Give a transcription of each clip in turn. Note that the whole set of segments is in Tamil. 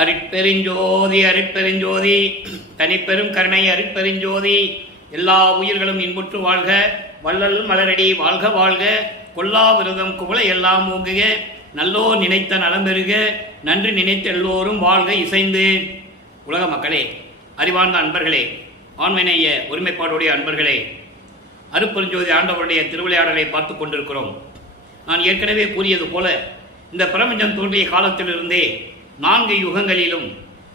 அருட்பெருஞ்சோதி அருட்பெருஞ்சோதி தனிப்பெரும் கருணை அருட்பெருஞ்சோதி. எல்லா உயிர்களும் இன்புற்று வாழ்க, வள்ளல் மலரடி வாழ்க வாழ்க, கொல்லா விரதம் குவளை எல்லாம் ஓங்குக, நல்லோ நினைத்த நலம் பெறுக, நன்றி நினைத்த எல்லோரும் வாழ்க இசைந்து. உலக மக்களே, அறிவார்ந்த அன்பர்களே, ஆண்மநேய ஒருமைப்பாடுடைய அன்பர்களே, அருட்பெருஞ்சோதி ஆண்டவருடைய திருவிளையாடலை பார்த்து கொண்டிருக்கிறோம். நான் ஏற்கனவே கூறியது போல இந்த பிரபஞ்சம் தோன்றிய காலத்திலிருந்தே 4 யுகங்களிலும்,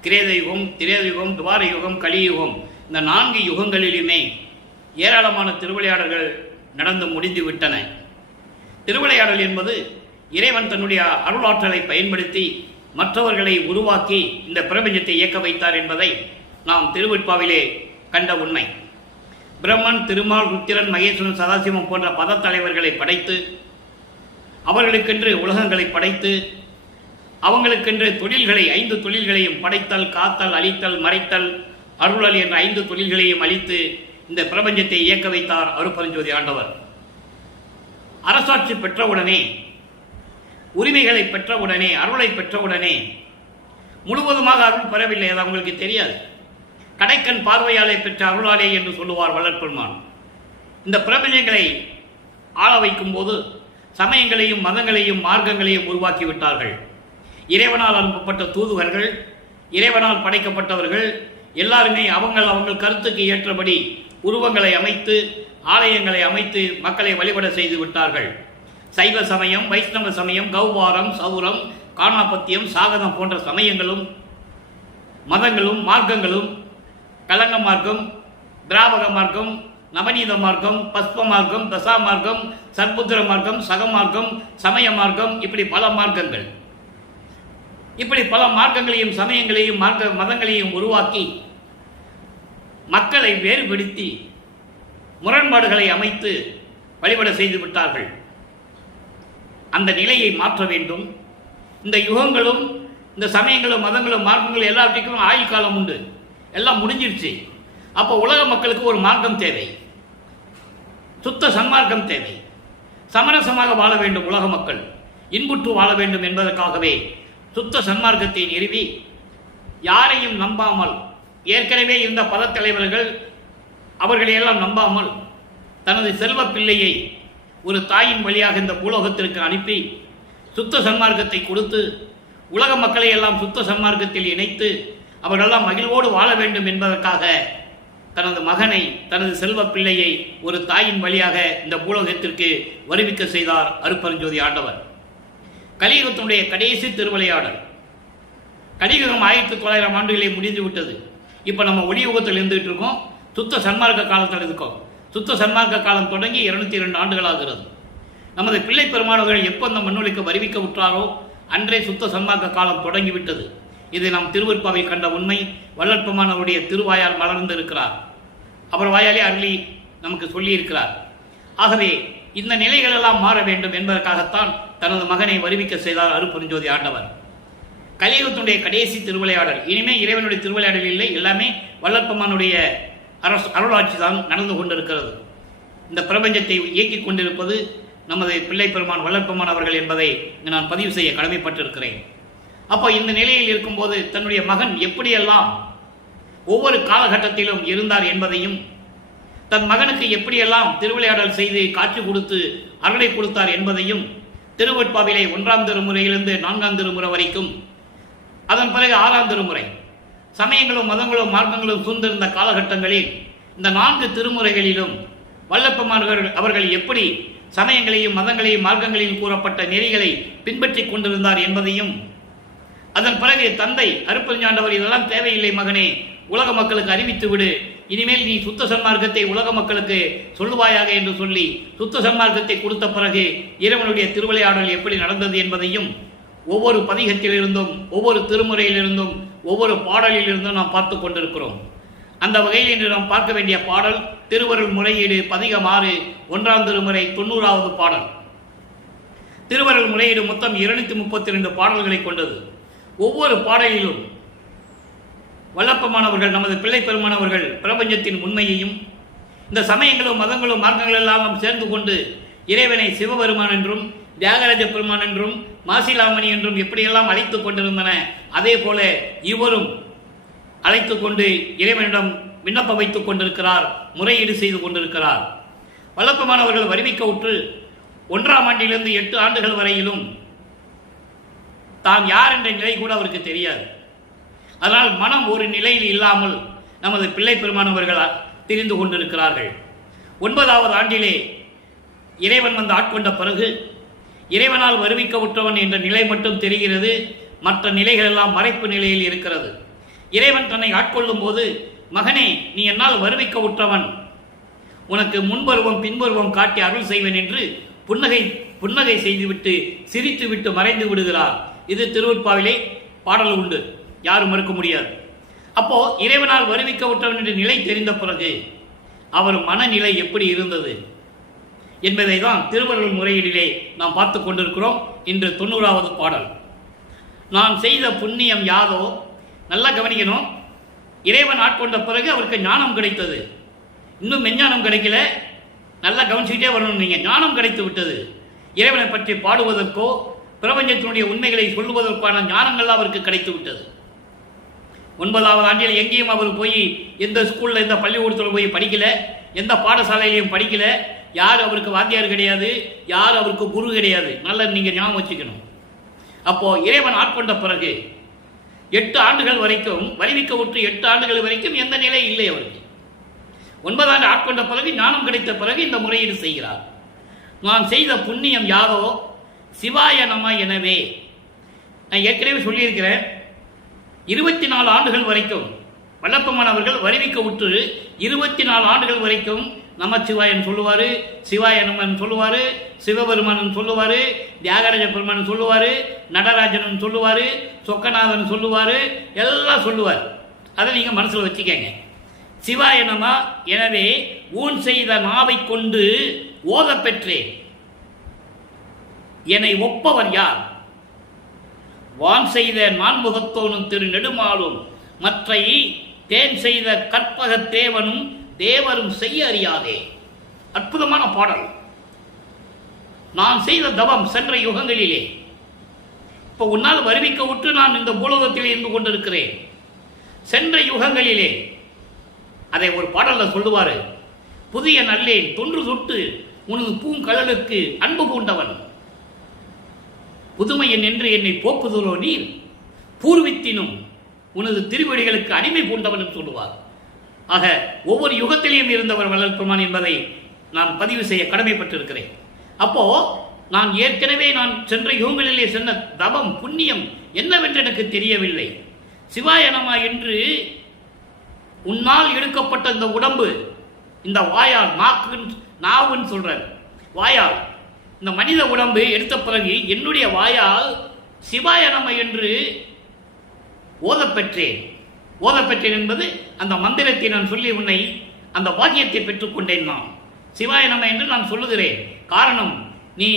கிரேத யுகம், திரேத யுகம், துவார யுகம், கலியுகம், இந்த 4 யுகங்களிலுமே ஏராளமான திருவிளையாடல்கள் நடந்து முடிந்து விட்டன. திருவிளையாடல் என்பது இறைவன் தன்னுடைய அருளாற்றலை பயன்படுத்தி மற்றவர்களை உருவாக்கி இந்த பிரபஞ்சத்தை இயக்க வைத்தார் என்பதை நாம் திருவெட்பாவிலே கண்ட உண்மை. பிரம்மன், திருமால், ருத்திரன், மகேஸ்வரன், சதாசிவம் போன்ற பத தலைவர்களை படைத்து அவர்களுக்கென்று உலகங்களை படைத்து அவங்களுக்கென்று தொழில்களை 5 தொழில்களையும் படைத்தல், காத்தல், அழித்தல், மறைத்தல், அருளல் என்ற 5 தொழில்களையும் அளித்து இந்த பிரபஞ்சத்தை இயக்க வைத்தார் அருட்பெருஞ்சோதி ஆண்டவர். அரசாட்சி பெற்றவுடனே, உரிமைகளை பெற்றவுடனே, அருளை பெற்றவுடனே முழுவதுமாக அருள் பெறவில்லை. அது அவங்களுக்கு தெரியாது. கடைக்கண் பார்வையாலே பெற்ற அருளாலே என்று சொல்லுவார் வள்ளற்பெருமான். இந்த பிரபஞ்சங்களை ஆள வைக்கும் போது சமயங்களையும் மதங்களையும் மார்க்கங்களையும் உருவாக்கி விட்டார்கள். இறைவனால் அனுப்பப்பட்ட தூதுவர்கள், இறைவனால் படைக்கப்பட்டவர்கள் எல்லாருமே அவங்கள் கருத்துக்கு ஏற்றபடி உருவங்களை அமைத்து, ஆலயங்களை அமைத்து மக்களை வழிபட செய்து விட்டார்கள். சைவ சமயம், வைஷ்ணவ சமயம், கௌவாரம், சௌரம், காணாபத்தியம், சாகதம் போன்ற சமயங்களும் மதங்களும் மார்க்கங்களும் கலங்க மார்க்கம், திராவக மார்க்கம், நவநீத மார்க்கம், பஸ்ப மார்க்கம், தசா மார்க்கம், சர்புத்திர மார்க்கம், சகமார்க்கம், சமய மார்க்கம், இப்படி பல மார்க்கங்கள், இப்படி பல மார்க்கங்களையும் சமயங்களையும் மதங்களையும் உருவாக்கி மக்களை வேறுபடுத்தி முரண்பாடுகளை அமைத்து வழிபட செய்து விட்டார்கள். அந்த நிலையை மாற்ற வேண்டும். இந்த யுகங்களும் இந்த சமயங்களும் மதங்களும் மார்க்கங்களும் எல்லாத்துக்கும் ஆயுள் காலம் உண்டு, எல்லாம் முடிஞ்சிருச்சு. அப்போ உலக மக்களுக்கு ஒரு மார்க்கம் தேவை, சுத்த சன்மார்க்கம் தேவை. சமரசமாக வாழ வேண்டும் உலக மக்கள், இன்புற்று வாழ வேண்டும் என்பதற்காகவே சுத்த சன்மார்க்கத்தை நிறுவி யாரையும் நம்பாமல், ஏற்கனவே இருந்த பதத்தலைவர்கள் அவர்களையெல்லாம் நம்பாமல் தனது செல்வ பிள்ளையை ஒரு தாயின் வழியாக இந்த பூலோகத்திற்கு அனுப்பி சுத்த சன்மார்க்கத்தை கொடுத்து உலக மக்களை எல்லாம் சுத்த சன்மார்க்கத்தில் இணைத்து அவர்களெல்லாம் மகிழ்வோடு வாழ வேண்டும் என்பதற்காக தனது மகனை, தனது செல்வ பிள்ளையை ஒரு தாயின் வழியாக இந்த பூலோகத்திற்கு வருவிக்க செய்தார் அருட்பெருஞ்சோதி ஆண்டவர். கலியுகத்தினுடைய கடைசி திருவிளையாடல். கலியுகம் 1900 ஆண்டுகளே முடிந்து விட்டது. இப்போ நம்ம ஒளியுகத்தில் இருந்துகிட்டு இருக்கோம், சுத்த சன்மார்க்க காலத்தில் இருக்கோம். சுத்த சன்மார்க்க காலம் தொடங்கி 202 ஆண்டுகள் ஆகிறது. நமது பிள்ளை பெருமானவர்கள் எப்போ இந்த மண்ணுலைக்கு வருவிக்க விட்டாரோ அன்றே சுத்த சன்மார்க்க காலம் தொடங்கிவிட்டது. இது நாம் திருவெட்பாவில் கண்ட உண்மை. வள்ளற்பெருமானவருடைய திருவாயால் மலர்ந்து இருக்கிறார், அவர் வாயாலே அருளி நமக்கு சொல்லியிருக்கிறார். ஆகவே இந்த நிலைகள் எல்லாம் மாற வேண்டும் என்பதற்காகத்தான் தனது மகனை வருவிக்க செய்தார் அருட்பெருஞ்சோதி ஆண்டவர். கலியுகத்தினுடைய கடைசி திருவிளையாடல். இனிமே இறைவனுடைய திருவிளையாடல் இல்லை, எல்லாமே வள்ளற்பெருமானுடைய அருளாட்சி தான் நடந்து கொண்டிருக்கிறது. இந்த பிரபஞ்சத்தை இயக்கிக் கொண்டிருப்பது நமது பிள்ளை பெருமான் வள்ளற்பெருமான் அவர்கள் என்பதை நான் பதிவு செய்ய கடமைப்பட்டிருக்கிறேன். அப்போ இந்த நிலையில் இருக்கும்போது தன்னுடைய மகன் எப்படியெல்லாம் ஒவ்வொரு காலகட்டத்திலும் இருந்தார் என்பதையும், தன் மகனுக்கு எப்படியெல்லாம் திருவிளையாடல் செய்து காட்சி கொடுத்து அருளை கொடுத்தார் என்பதையும் திருவெட்பாவிலே 1ஆம் திருமுறையிலிருந்து 4ஆம் திருமுறை வரைக்கும், அதன் பிறகு 6ஆம் திருமுறை, சமயங்களும் மதங்களும் மார்க்கங்களும் சூழ்ந்திருந்த காலகட்டங்களில் இந்த 4 திருமுறைகளிலும் வள்ளற்பெருமான் அவர்கள் எப்படி சமயங்களையும் மதங்களையும் மார்க்கங்களையும் கூறப்பட்ட நெறிகளை பின்பற்றி கொண்டிருந்தார் என்பதையும், அதன் பிறகு தந்தை அருட்பெருஞ்சாண்டவர் இதெல்லாம் தேவையில்லை மகனே, உலக மக்களுக்கு அறிவித்து விடு, இனிமேல் நீ சுத்த சன்மார்க்கத்தை உலக மக்களுக்கு சொல்லுவாயாக என்று சொல்லி சுத்த சன்மார்க்கத்தை கொடுத்த பிறகு இறைவனுடைய திருவிளையாடல் எப்படி நடந்தது என்பதையும் ஒவ்வொரு பதிகத்திலிருந்தும், ஒவ்வொரு திருமுறையிலிருந்தும், ஒவ்வொரு பாடலிலிருந்தும் நாம் பார்த்து கொண்டிருக்கிறோம். அந்த வகையில் இன்று நாம் பார்க்க வேண்டிய பாடல் திருவருள் முறையீடு பதிகம் 6, 1ஆம் திருமுறை 90வது பாடல். திருவருள் முறையீடு மொத்தம் 232 பாடல்களை கொண்டது. ஒவ்வொரு பாடலிலும் வள்ளற்பெருமானவர்கள், நமது பிள்ளை பெருமானவர்கள் பிரபஞ்சத்தின் உண்மையையும், இந்த சமயங்களும் மதங்களும் மார்க்கங்கள் எல்லாம் சேர்ந்து கொண்டு இறைவனை சிவபெருமான் என்றும் தியாகராஜ பெருமான் என்றும் மாசிலாமணி என்றும் எப்படியெல்லாம் அழைத்துக் கொண்டிருந்தன, அதே போல இவரும் அழைத்துக் கொண்டு இறைவனிடம் விண்ணப்பம் வைத்துக் கொண்டிருக்கிறார், முறையீடு செய்து கொண்டிருக்கிறார். வல்லப்பமானவர்கள் வருவிக்க உற்று 1ஆம் ஆண்டிலிருந்து 8 ஆண்டுகள் வரையிலும் தான் யார் என்ற நிலை கூட அவருக்கு தெரியாது. அதனால் மனம் ஒரு நிலையில் இல்லாமல் நமது பிள்ளை பெருமானவர்கள் தெரிந்து கொண்டிருக்கிறார்கள். 9வது ஆண்டிலே இறைவன் வந்து ஆட்கொண்ட பிறகு இறைவனால் வருவிக்க உற்றவன் என்ற நிலை மட்டும் தெரிகிறது. மற்ற நிலைகள் எல்லாம் மறைப்பு நிலையில் இருக்கிறது. இறைவன் தன்னை ஆட்கொள்ளும் போது, மகனே, நீ என்னால் வருவிக்க உற்றவன், உனக்கு முன்பருவம் பின்பருவம் காட்டி அருள் செய்வேன் என்று புன்னகை செய்துவிட்டு சிரித்துவிட்டு மறைந்து விடுகிறார். இது திருவொற்பாவிலே பாடல் உண்டு, யாரும் மறுக்க முடியாது. அப்போ இறைவனால் வருவிக்க உற்றவன் என்ற நிலை தெரிந்த பிறகு அவர் மனநிலை எப்படி இருந்தது என்பதை தான் திருவருள் முறையீடிலே நாம் பார்த்து கொண்டிருக்கிறோம். இன்று 90வது பாடல். நான் செய்த புண்ணியம் யாதோ, நல்லா கவனிக்கணும். இறைவன் ஆட்கொண்ட பிறகு அவருக்கு ஞானம் கிடைத்தது. இன்னும் மெஞ்ஞானம் கிடைக்கல, நல்லா கவனிச்சுக்கிட்டே வரணும். நீங்கள் ஞானம் கிடைத்து விட்டது. இறைவனை பற்றி பாடுவதற்கோ பிரபஞ்சத்தினுடைய உண்மைகளை சொல்லுவதற்கான ஞானங்கள் அவருக்கு கிடைத்து விட்டது. 9வது ஆண்டில் எங்கேயும் அவர் போய் எந்த ஸ்கூலில் எந்த பள்ளிக்கூடத்தில் போய் படிக்கல, எந்த பாடசாலையிலையும் படிக்கல. யார் அவருக்கு வாத்தியார் கிடையாது, யார் அவருக்கு குரு கிடையாது. நல்லா நீங்கள் ஞாபகம் வச்சுக்கணும். அப்போ இறைவன் ஆட்கொண்ட பிறகு 8 ஆண்டுகள் வரைக்கும் வருவிக்க உற்று 8 ஆண்டுகள் வரைக்கும் எந்த நிலை இல்லை அவருக்கு. 9ஆம் ஆண்டு ஆட்கொண்ட பிறகு ஞானம் கிடைத்த பிறகு இந்த முறையீடு செய்கிறார். நான் செய்த புண்ணியம் யாதோ சிவாய நம எனவே. நான் ஏற்கனவே சொல்லியிருக்கிறேன், 24 ஆண்டுகள் வரைக்கும் வல்லப்பமான் அவர்கள் வருவிக்க உற்று 24 ஆண்டுகள் வரைக்கும் நமச்சிவாயன் சொல்லுவார், சிவாய நமன் சொல்லுவார், சிவபெருமானன் சொல்லுவார், தியாகராஜ பெருமான் சொல்லுவார், நடராஜன் சொல்லுவார், சொக்கநாதன் சொல்லுவார், எல்லாம் சொல்லுவார். அதை நீங்கள் மனசில் வச்சுக்கங்க. சிவாய நம எனவே ஊன் செய்த நாவை கொண்டு ஓத பெற்றேன். என்னை ஒப்பவர் யார்? வான் செய்த நான்முகத்தோனும் திரு நெடுமாலும் மற்றை தேன் செய்த கற்பக தேவனும் தேவரும் செய்ய அறியாதே. அற்புதமான பாடல். நான் செய்த தவம் சென்ற யுகங்களிலே இப்போ உன்னால் வருவிக்க விட்டு நான் இந்த பூலோகத்தில் இருந்து கொண்டிருக்கிறேன். சென்ற யுகங்களிலே அதை ஒரு பாடலில் சொல்லுவார். புதிய நல்லேன் தொன்று தொட்டு உனது பூங்கழலுக்கு அன்பு பூண்டவன், புதுமையன் என்று என்னை போக்குதலோ நீர், பூர்வித்தினும் உனது திருவடிகளுக்கு அடிமை பூண்டவன் சொல்லுவார். ஆக ஒவ்வொரு யுகத்திலேயும் இருந்தவர் வள்ளல் பெருமான் என்பதை நான் பதிவு செய்ய கடமைப்பட்டிருக்கிறேன். அப்போ நான் ஏற்கனவே நான் சென்ற யுகங்களிலே சொன்ன தவம் புண்ணியம் என்னவென்று எனக்கு தெரியவில்லை. சிவாயனமா என்று உன்னால் எடுக்கப்பட்ட இந்த உடம்பு, இந்த வாயால், நாவுன்னு சொல்றார், வாயால் இந்த மனித உடம்பு எடுத்த பிறகு என்னுடைய வாயால் சிவாயனம என்று ஓதப்பெற்றேன். ஓதப்பெற்றேன் என்பது அந்த மந்திரத்தை நான் சொல்லி உன்னை அந்த பாக்கியத்தை பெற்றுக்கொண்டேன். நான் சிவாயனம என்று நான் சொல்லுகிறேன். காரணம், நீ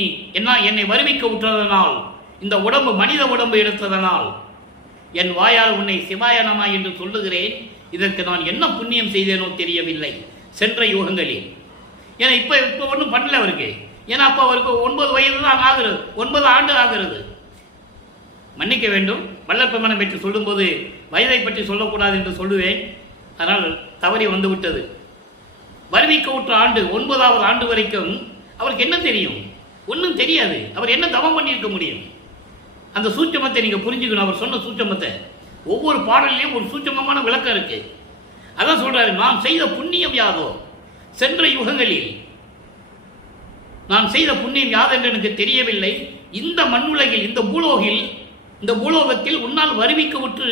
என்னை வருவிக்க உற்றதனால், இந்த உடம்பு மனித உடம்பு எடுத்ததனால் என் வாயால் உன்னை சிவாயனமா என்று சொல்லுகிறேன். இதற்கு நான் என்ன புண்ணியம் செய்தேனோ தெரியவில்லை சென்ற யுகங்களில். ஏன்னா இப்போ ஒன்றும் பண்ணல அவருக்கு. ஏன்னா அப்போ அவருக்கு 9 வயது தான் ஆகிறது, 9 ஆண்டு ஆகிறது. மன்னிக்க வேண்டும், வல்லப்பெருமானை பற்றி சொல்லும்போது வயதை பற்றி சொல்லக்கூடாது என்று சொல்லுவேன். அதனால் தவறி வந்து விட்டது. வருவிக்க உற்ற ஆண்டு 9வது ஆண்டு வரைக்கும் அவருக்கு என்ன தெரியும்? ஒன்றும் தெரியாது. அவர் என்ன தவம் பண்ணியிருக்க முடியும்? அந்த சூட்சமத்தை நீங்கள் புரிஞ்சுக்கணும். அவர் சொன்ன சூட்சமத்தை, ஒவ்வொரு பாடலையும் ஒரு சூட்சமமான விளக்கம் இருக்கு. அதான் சொல்றாரு, நான் செய்த புண்ணியம் யாதோ சென்ற யுகங்களில் நான் செய்த புண்ணியம் யாதென்று எனக்கு தெரியவில்லை. இந்த மண்ணுலகில், இந்த பூலோகத்தில் உன்னால் வருவிக்க விட்டு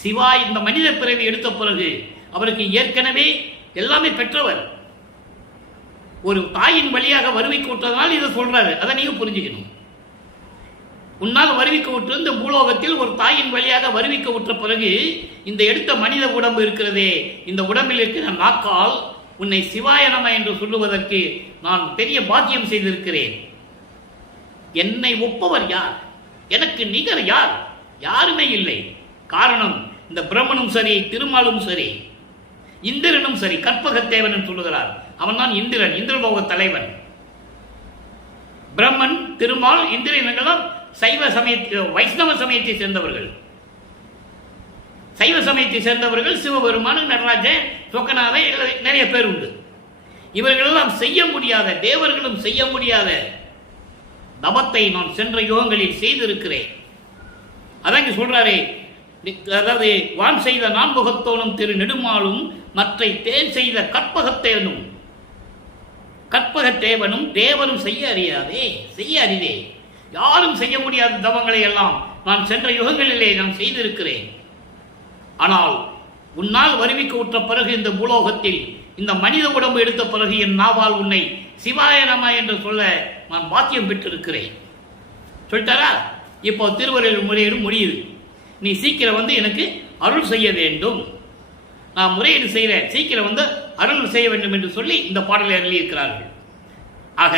சிவா இந்த மனித பிறவி எடுத்த பிறகு அவருக்கு ஏற்கனவே எல்லாமே பெற்றவர். ஒரு தாயின் வழியாக வருவிக்க விட்டதனால் இதை சொல்றாரு. அதை நீங்க புரிஞ்சுக்கணும். உன்னால் வருவிக்க விட்டு இந்த பூலோகத்தில் ஒரு தாயின் வழியாக வருவிக்க விட்ட பிறகு இந்த எடுத்த மனித உடம்பு இருக்கிறதே, இந்த உடம்பில் இருக்கிற நாக்கால் உன்னை சிவாயனம என்று சொல்லுவதற்கு நான் பெரிய பாக்கியம் செய்திருக்கிறேன். என்னை ஒப்பவர் யார்? எனக்கு நிகர் யார்? யாருமே இல்லை. காரணம், இந்த பிரம்மனும் சரி, திருமாலும் சரி, இந்திரனும் சரி, கற்பகத்தேவன் சொல்லுகிறார். அவன் தான் இந்திரன், இந்திரலோக தலைவன். பிரம்மன், திருமால், இந்திரன் சைவ சமயத்தை வைஷ்ணவ சமயத்தை சேர்ந்தவர்கள். சைவ சமயத்தை சேர்ந்தவர்கள் சிவபெருமான், நடராஜன், சொக்கநாத நிறைய பேர் உண்டு. இவர்களெல்லாம் செய்ய முடியாத, தேவர்களும் செய்ய முடியாத தபத்தை நான் சென்ற யுகங்களில் செய்திருக்கிறேன். அதான் சொல்றாரே, அதாவது வான் செய்த நான்முகத்தோனும் திரு நெடுமாலும் மற்றை தேன் செய்த கற்பகத்தேவனும் கற்பகத்தேவனும் தேவனும் செய்ய அறிதே. யாரும் செய்ய முடியாத தவங்களை எல்லாம் நான் சென்ற யுகங்களிலே நான் செய்திருக்கிறேன். ஆனால் உன்னால் வருவிக்க உற்ற பிறகு இந்த பூலோகத்தில் இந்த மனித உடம்பு எடுத்த பிறகு என் நாவால் உன்னை சிவாய நம என்று சொல்ல நான் பாக்கியம் பெற்றிருக்கிறேன். சொல்லிட்டாரா? இப்போ திருவருள் முறையீடு முடியுது. நீ சீக்கிரம் எனக்கு அருள் செய்ய வேண்டும், நான் முறையீடு செய்கிறேன், சீக்கிரம் அருள் செய்ய வேண்டும் என்று சொல்லி இந்த பாடலை எழுதியிருக்கிறார்கள். ஆக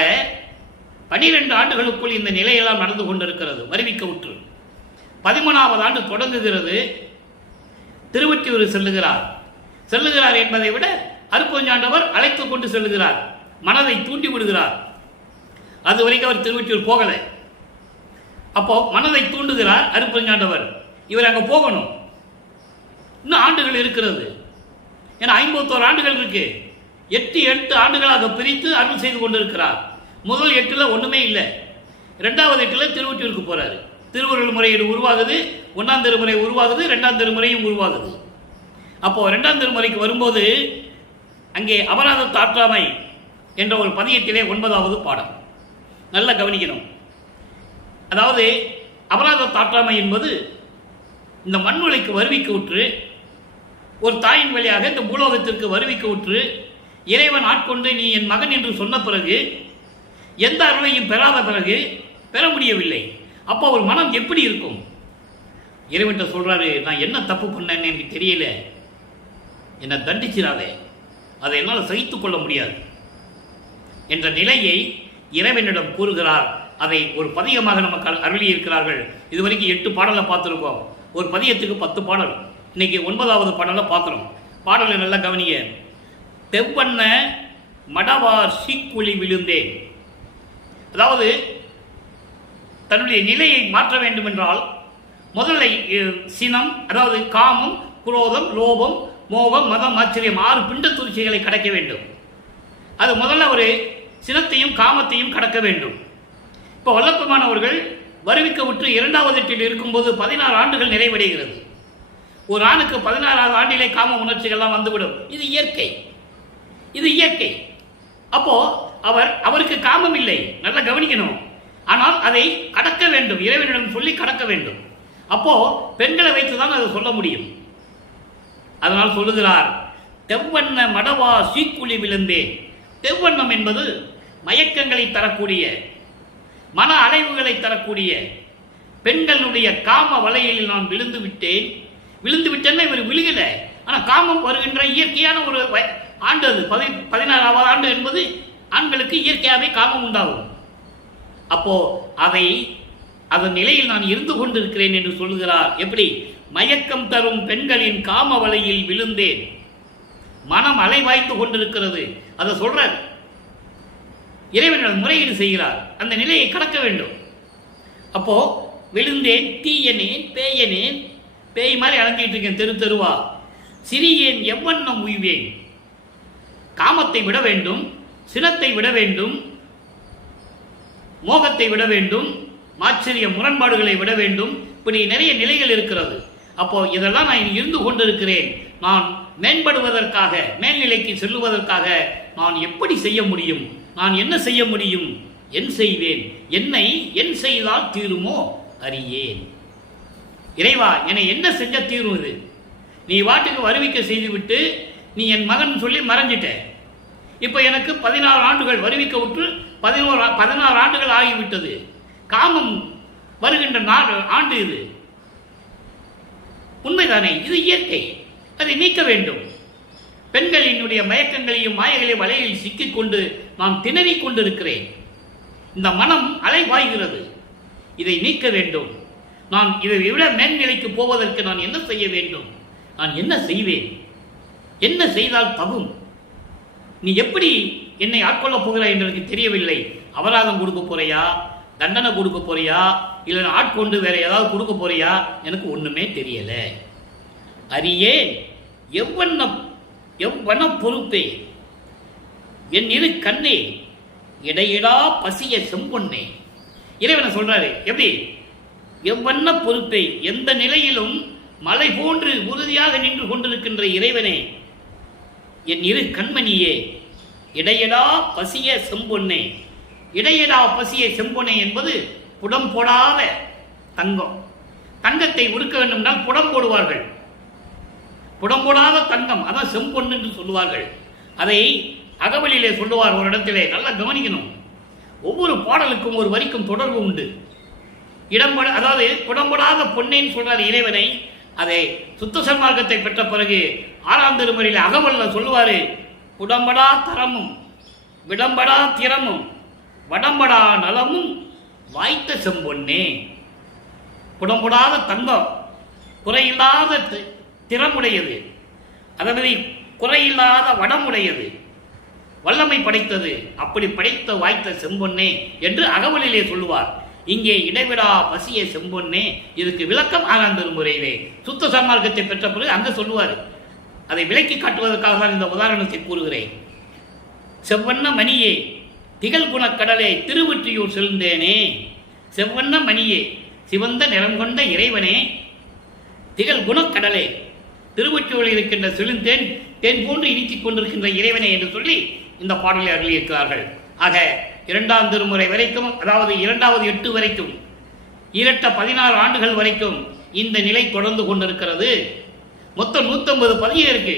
12 ஆண்டுகளுக்குள் இந்த நிலையெல்லாம் நடந்து கொண்டிருக்கிறது. வருவிக்க உற்று 13வது ஆண்டு தொடங்குகிறது. திருவொற்றியூர் செல்லுகிறார் என்பதை விட அருட்பெருஞ்சாண்டவர் அழைத்து கொண்டு செல்லுகிறார், மனதை தூண்டி விடுகிறார். அது வரைக்கும் அவர் திருவொற்றியூர் போகல. அப்போ மனதை தூண்டுகிறார் அருட்பெருஞ்சாண்டவர். இவர் அங்க போகணும். இன்னும் ஆண்டுகள் இருக்கிறது. ஏன்னா 51 ஆண்டுகள் இருக்கு. 8 ஆண்டுகளாக பிரித்து அருள் செய்து கொண்டிருக்கிறார். முதல் 8ல் ஒண்ணுமே இல்லை. 2வது 8ல் திருவொற்றியூருக்கு போறாரு. திருவருள் முறையீடு உருவாகுது. 1ஆம் திருமுறை உருவாகுது. 2ஆம் திருமுறையும் உருவாகுது. அப்போ 2ஆம் திருமுறைக்கு வரும்போது அங்கே அபராத தாற்றாமை என்ற ஒரு பதியத்திலே 9வது பாடம். நல்லா கவனிக்கணும். அதாவது அபராத தாற்றாமை என்பது இந்த மண்ணுலைக்கு வருவிக்க உற்று, ஒரு தாயின் வழியாக இந்த பூலோகத்திற்கு வருவிக்க உற்று, இறைவன் ஆட்கொண்டு நீ என் மகன் என்று சொன்ன பிறகு எந்த அருளையும் பெறாத பிறகு பெற முடியவில்லை. அப்போ ஒரு மனம் எப்படி இருக்கும்? இறைவன்கிட்ட சொல்றாரு, நான் என்ன தப்பு பண்ணேன்னு எனக்கு தெரியல, என்னை தண்டிச்சிடாதே, அதை என்னால் சகித்துக் கொள்ள முடியாது என்ற நிலையை இறைவனிடம் கூறுகிறார். அதை ஒரு பதிகமாக நமக்கு அருளி இருக்கிறார்கள். இதுவரைக்கும் 8 பாடலை பார்த்துருக்கோம். ஒரு பதியத்துக்கு 10 பாடல். இன்னைக்கு 9வது பாடலை பார்க்குறோம். பாடலை நல்லா கவனிங்க. தெவ்வண்ண மடவார் சீக்குழி விழுந்தேன். அதாவது தன்னுடைய நிலையை மாற்ற வேண்டும் என்றால் முதல்ல சினம், அதாவது காமம், குரோதம், லோபம், மோகம், மதம், ஆச்சரியம் 6 பிண்ட துரிச்சைகளை கடக்க வேண்டும். அது முதல்ல ஒரு சினத்தையும் காமத்தையும் கடக்க வேண்டும். இப்போ வல்லப்பெருமானவர்கள் வருவிக்க விட்டு 2வது 8ல் இருக்கும்போது 16 ஆண்டுகள் நிறைவடைகிறது. ஒரு ஆணுக்கு 16வது ஆண்டிலே காம உணர்ச்சிகள்லாம் வந்துவிடும். இது இயற்கை. அப்போ அவருக்கு காமம் இல்லை, நல்லா கவனிக்கணும். ஆனால் அதை கடக்க வேண்டும், இறைவனிடம் சொல்லி கடக்க வேண்டும். அப்போ பெண்களை வைத்துதான் அதை சொல்ல முடியும். அதனால் சொல்லுகிறார், தெவ்வண்ண மடவா சீக்குழி விழுந்தேன். தெவ்வண்ணம் என்பது மயக்கங்களை தரக்கூடிய, மன அலைவுகளை தரக்கூடிய, பெண்களுடைய காம வலையில் நான் விழுந்து விட்டேன்னா இவர் விழுகல. ஆனால் காமம் வருகின்ற இயற்கையான ஒரு ஆண்டு அது. 16வது ஆண்டு என்பது ஆண்களுக்கு இயற்கையாகவே காமம் உண்டாகும். அப்போ அதன் நிலையில் நான் இருந்து கொண்டிருக்கிறேன் என்று சொல்லுகிறார். எப்படி? மயக்கம் தரும் பெண்களின் காம வலையில் விழுந்தேன். மனம் அலைவாய்த்து கொண்டிருக்கிறது. அதை சொல்றார். இறைவனிடம் முறையீடு செய்கிறார். அந்த நிலையை கடக்க வேண்டும். அப்போ விழுந்தேன், தீயனேன், பேயனேன், பேய் மாதிரி அலைஞ்சிட்டு இருக்கேன் தெரு தெருவா. சிறியேன் எவ்வண்ணம் உய்வேன். காமத்தை விட வேண்டும், சினத்தை விட வேண்டும், மோகத்தை விட வேண்டும், ஆச்சரிய முரண்பாடுகளை விட வேண்டும். இப்படி நிறைய நிலைகள் இருக்கிறது. அப்போ இதெல்லாம் நான் இருந்து கொண்டிருக்கிறேன். நான் மேம்படுவதற்காக, மேல்நிலைக்கு செல்லுவதற்காக நான் எப்படி செய்ய முடியும்? நான் என்ன செய்ய முடியும்? என் செய்வேன்? என்னை என் செய்தால் தீருமோ அறியேன். இறைவா, என்னை என்ன செஞ்ச தீரும்? இது நீ வாட்டுக்கு வருவிக்க செய்துவிட்டு நீ என் மகன் சொல்லி மறைஞ்சிட்ட. இப்போ எனக்கு 16 ஆண்டுகள் வருவிக்க விட்டு 16 ஆண்டுகள் ஆகிவிட்டது. காமம் வருகின்ற ஆண்டு இது. உண்மைதானே? இது இயற்கை. அதை நீக்க வேண்டும். பெண்களினுடைய மயக்கங்களையும் மாயங்களையும் வலையில் சிக்கிக்கொண்டு நான் திணறிக் கொண்டிருக்கிறேன். இந்த மனம் அலைவாய்கிறது. இதை நீக்க வேண்டும். நான் இதை விட மேல்நிலைக்கு போவதற்கு நான் என்ன செய்ய வேண்டும்? நான் என்ன செய்வேன்? என்ன செய்தால் தகும்? நீ எப்படி என்னை ஆட்கொள்ளப் போகிறாய் என்று எனக்கு தெரியவில்லை. அபராதம் கொடுக்க போறியா, தண்டனை கொடுக்க போறியா, இல்லை ஆட்கொண்டு வேற ஏதாவது கொடுக்க போறியா, எனக்கு ஒண்ணுமே தெரியல. அறியேன் எவ்வன பொறுப்பே என் இரு கண்ணே இடையிடா பசிய செம்பொன்னே. இறைவனை சொல்றாரு. எப்படி? எவ்வண்ண பொறுப்பை, எந்த நிலையிலும் மலை போன்று உறுதியாக நின்று கொண்டிருக்கின்ற இறைவனே, என் இரு கண்மணியே, இடையடா பசிய செம்பொன்னே. இடையடா பசிய செம்பொன்னே என்பது புடம் போடாத தங்கம். தங்கத்தை உடுக்க வேண்டும் என்றால் புடம் போடுவார்கள். புடம் போடாத தங்கம், அதான் செம்பொன்னு என்று சொல்லுவார்கள். அதை அகவலிலே சொல்லுவார் ஒரு இடத்திலே. நல்லா கவனிக்கணும். ஒவ்வொரு பாடலுக்கும் ஒரு வரிக்கும் தொடர்பு உண்டு. அதாவது புடம்படாத பொன்னேன்னு சொல்றாரு இறைவனை. அதை சுத்த சன்மார்க்கத்தை பெற்ற பிறகு 6ஆம் திருமுறையில் அகவல்ல சொல்லுவாரு. புடம்படா தரமும் விடம்படா திறமும் வடம்படா நலமும் வாய்த்த செம்பொன்னே. புடம்படாத தங்கம், குறையில்லாத திறமுடையது, அதாவது குறையில்லாத வடமுடையது, வல்லமை படைத்தது, அப்படி படைத்த வாய்த்த செம்பொன்னே என்று அகவலிலே சொல்லுவார். இங்கே இடைவிடா பசிய செம்பொன்னே, இதுக்கு விளக்கம் 6ஆம் திருமுறையிலே சுத்த சன்மார்க்கத்தை பெற்ற பிறகு அங்க சொல்லுவார். அதை விளக்கி காட்டுவதற்காக தான் இந்த உதாரணத்தை கூறுகிறேன். செவ்வண்ண மணியே திகழ் குணக்கடலே திருவொற்றியூர் செல்ந்தேனே. செவ்வண்ண மணியே, சிவந்த நிறம் கொண்ட இறைவனே, திகழ் குணக்கடலே, திருவொற்றியூரில் இருக்கின்ற செழுந்தேன் தேன் போன்று இனிக்கிக் கொண்டிருக்கின்ற இறைவனே என்று சொல்லி இந்த பாடலை அருளியிருக்கிறார்கள். ஆக 2ஆம் திருமுறை வரைக்கும், அதாவது 2வது 8 வரைக்கும், ஈரட்ட 16 ஆண்டுகள் வரைக்கும் இந்த நிலை தொடர்ந்து கொண்டிருக்கிறது. மொத்தம் 150 பதிகம் இருக்கு